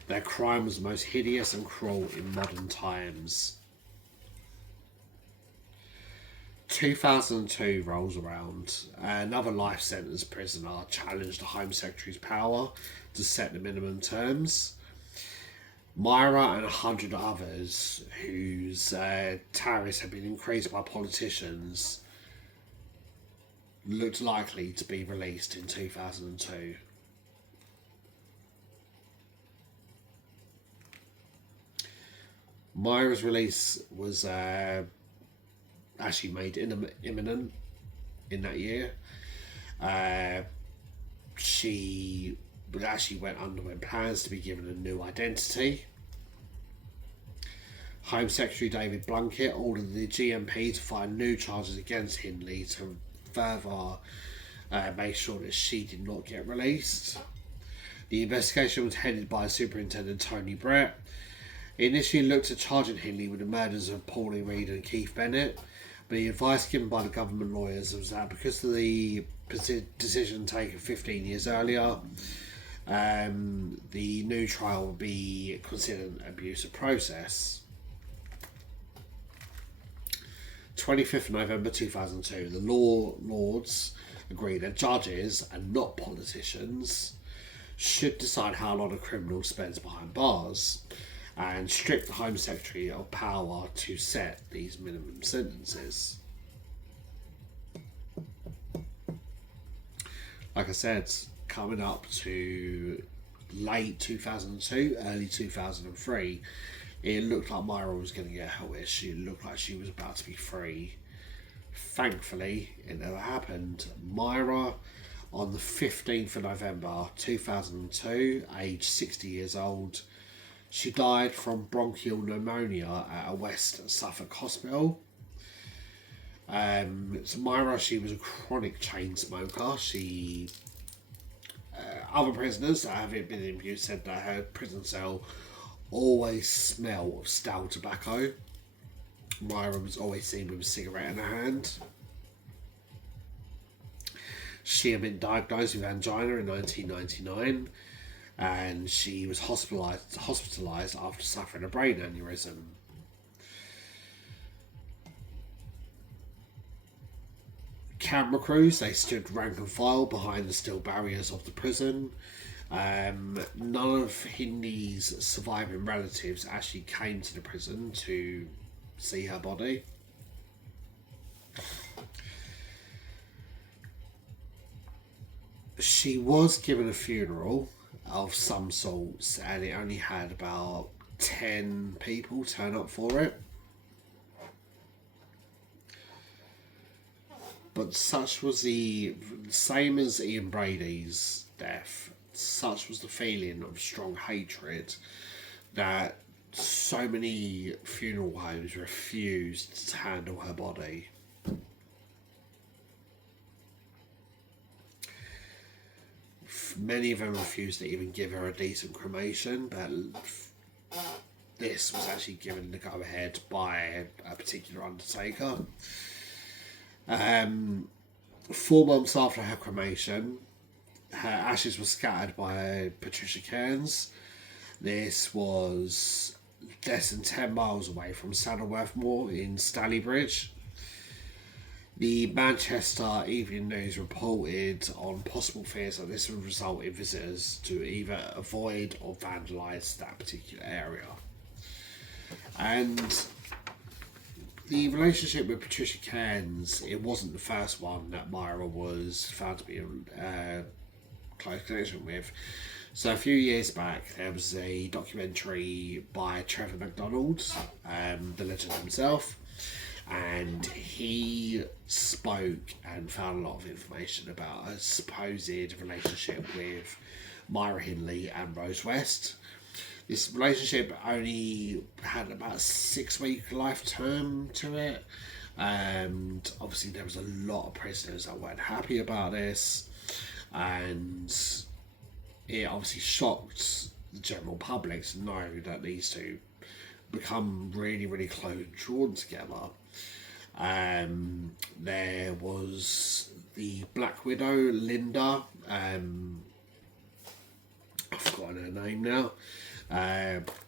Their crime was the most hideous and cruel in modern times." 2002 rolls around. Another life sentence prisoner challenged the Home Secretary's power to set the minimum terms. Myra and 100 others whose tariffs had been increased by politicians looked likely to be released in 2002. Myra's release was actually made imminent in that year. She actually underwent plans to be given a new identity. Home Secretary David Blunkett ordered the GMP to file new charges against Hindley to further make sure that she did not get released. The investigation was headed by Superintendent Tony Brett. It initially looked at charging Hindley with the murders of Pauline Reed and Keith Bennett, but the advice given by the government lawyers was that because of the decision taken 15 years earlier, the new trial would be considered an abuse of process. 25th November 2002, the Lords agreed that judges, and not politicians, should decide how long a criminal spends behind bars, and stripped the Home Secretary of power to set these minimum sentences. Like I said, coming up to late 2002, early 2003, it looked like Myra was going to get her wish. It looked like she was about to be free. Thankfully, it never happened. Myra, on the 15th of November 2002, aged 60 years old, she died from bronchial pneumonia at a West Suffolk hospital. So Myra, she was a chronic chain smoker. Other prisoners that have been in abuse said that her prison cell always smelled of stale tobacco. Myra was always seen with a cigarette in her hand. She had been diagnosed with angina in 1999, and she was hospitalised after suffering a brain aneurysm. Camera crews, they stood rank and file behind the steel barriers of the prison. None of Hindley's surviving relatives actually came to the prison to see her body. She was given a funeral of some sorts, and it only had about 10 people turn up for it. But such was the same as Ian Brady's death, such was the feeling of strong hatred that so many funeral homes refused to handle her body. Many of them refused to even give her a decent cremation, but this was actually given the go ahead by a particular undertaker. 4 months after her cremation, her ashes were scattered by Patricia Cairns. This was less than 10 miles away from Saddleworth Moor in Stalybridge. The Manchester Evening News reported on possible fears that this would result in visitors to either avoid or vandalise that particular area. And the relationship with Patricia Cairns, it wasn't the first one that Myra was found to be in close connection with. So a few years back, there was a documentary by Trevor McDonald, the legend himself, and he spoke and found a lot of information about a supposed relationship with Myra Hindley and Rose West. This relationship only had about a 6-week life term to it, and obviously there was a lot of prisoners that weren't happy about this, and it obviously shocked the general public to know that these two become really, really close and drawn together. There was the Black Widow, Linda. I've forgotten her name now.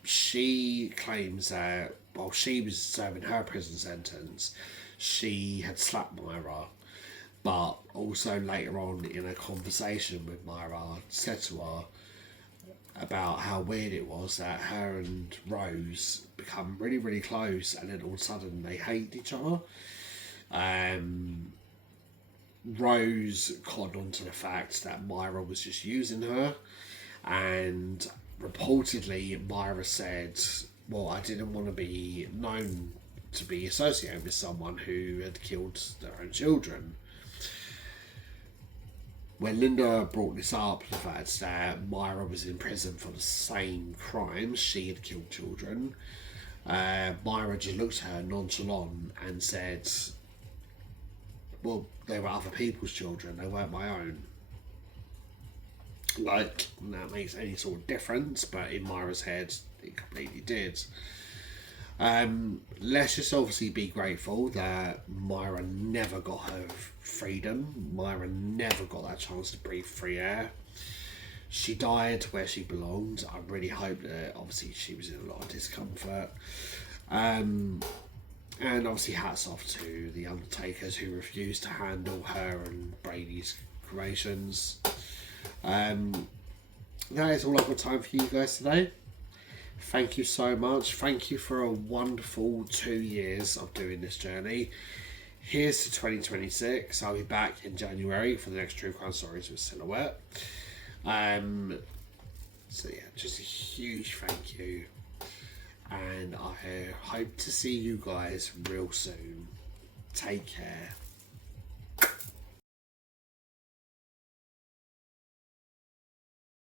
She claims that while she was serving her prison sentence, she had slapped Myra, but also later on in a conversation with Myra, said to her about how weird it was that her and Rose become really, really close, and then all of a sudden they hate each other. Rose cottoned on to the fact that Myra was just using her, and reportedly Myra said, well, I didn't want to be known to be associated with someone who had killed their own children. When Linda brought this up, the fact that Myra was in prison for the same crimes, she had killed children, Myra just looked at her nonchalant and said, well, they were other people's children, they weren't my own. Like, that makes any sort of difference, but in Myra's head, it completely did. Let's just obviously be grateful that Myra never got her freedom. Myra never got that chance to breathe free air. She died where she belonged. I really hope that obviously she was in a lot of discomfort. And obviously hats off to the undertakers who refused to handle her and Brady's cremations. That is all I've got time for you guys today. Thank you so much. Thank you for a wonderful 2 years of doing this journey. Here's to 2026. I'll be back in January for the next True Crime Stories with Silhouette. So yeah, just a huge thank you. And I hope to see you guys real soon. Take care.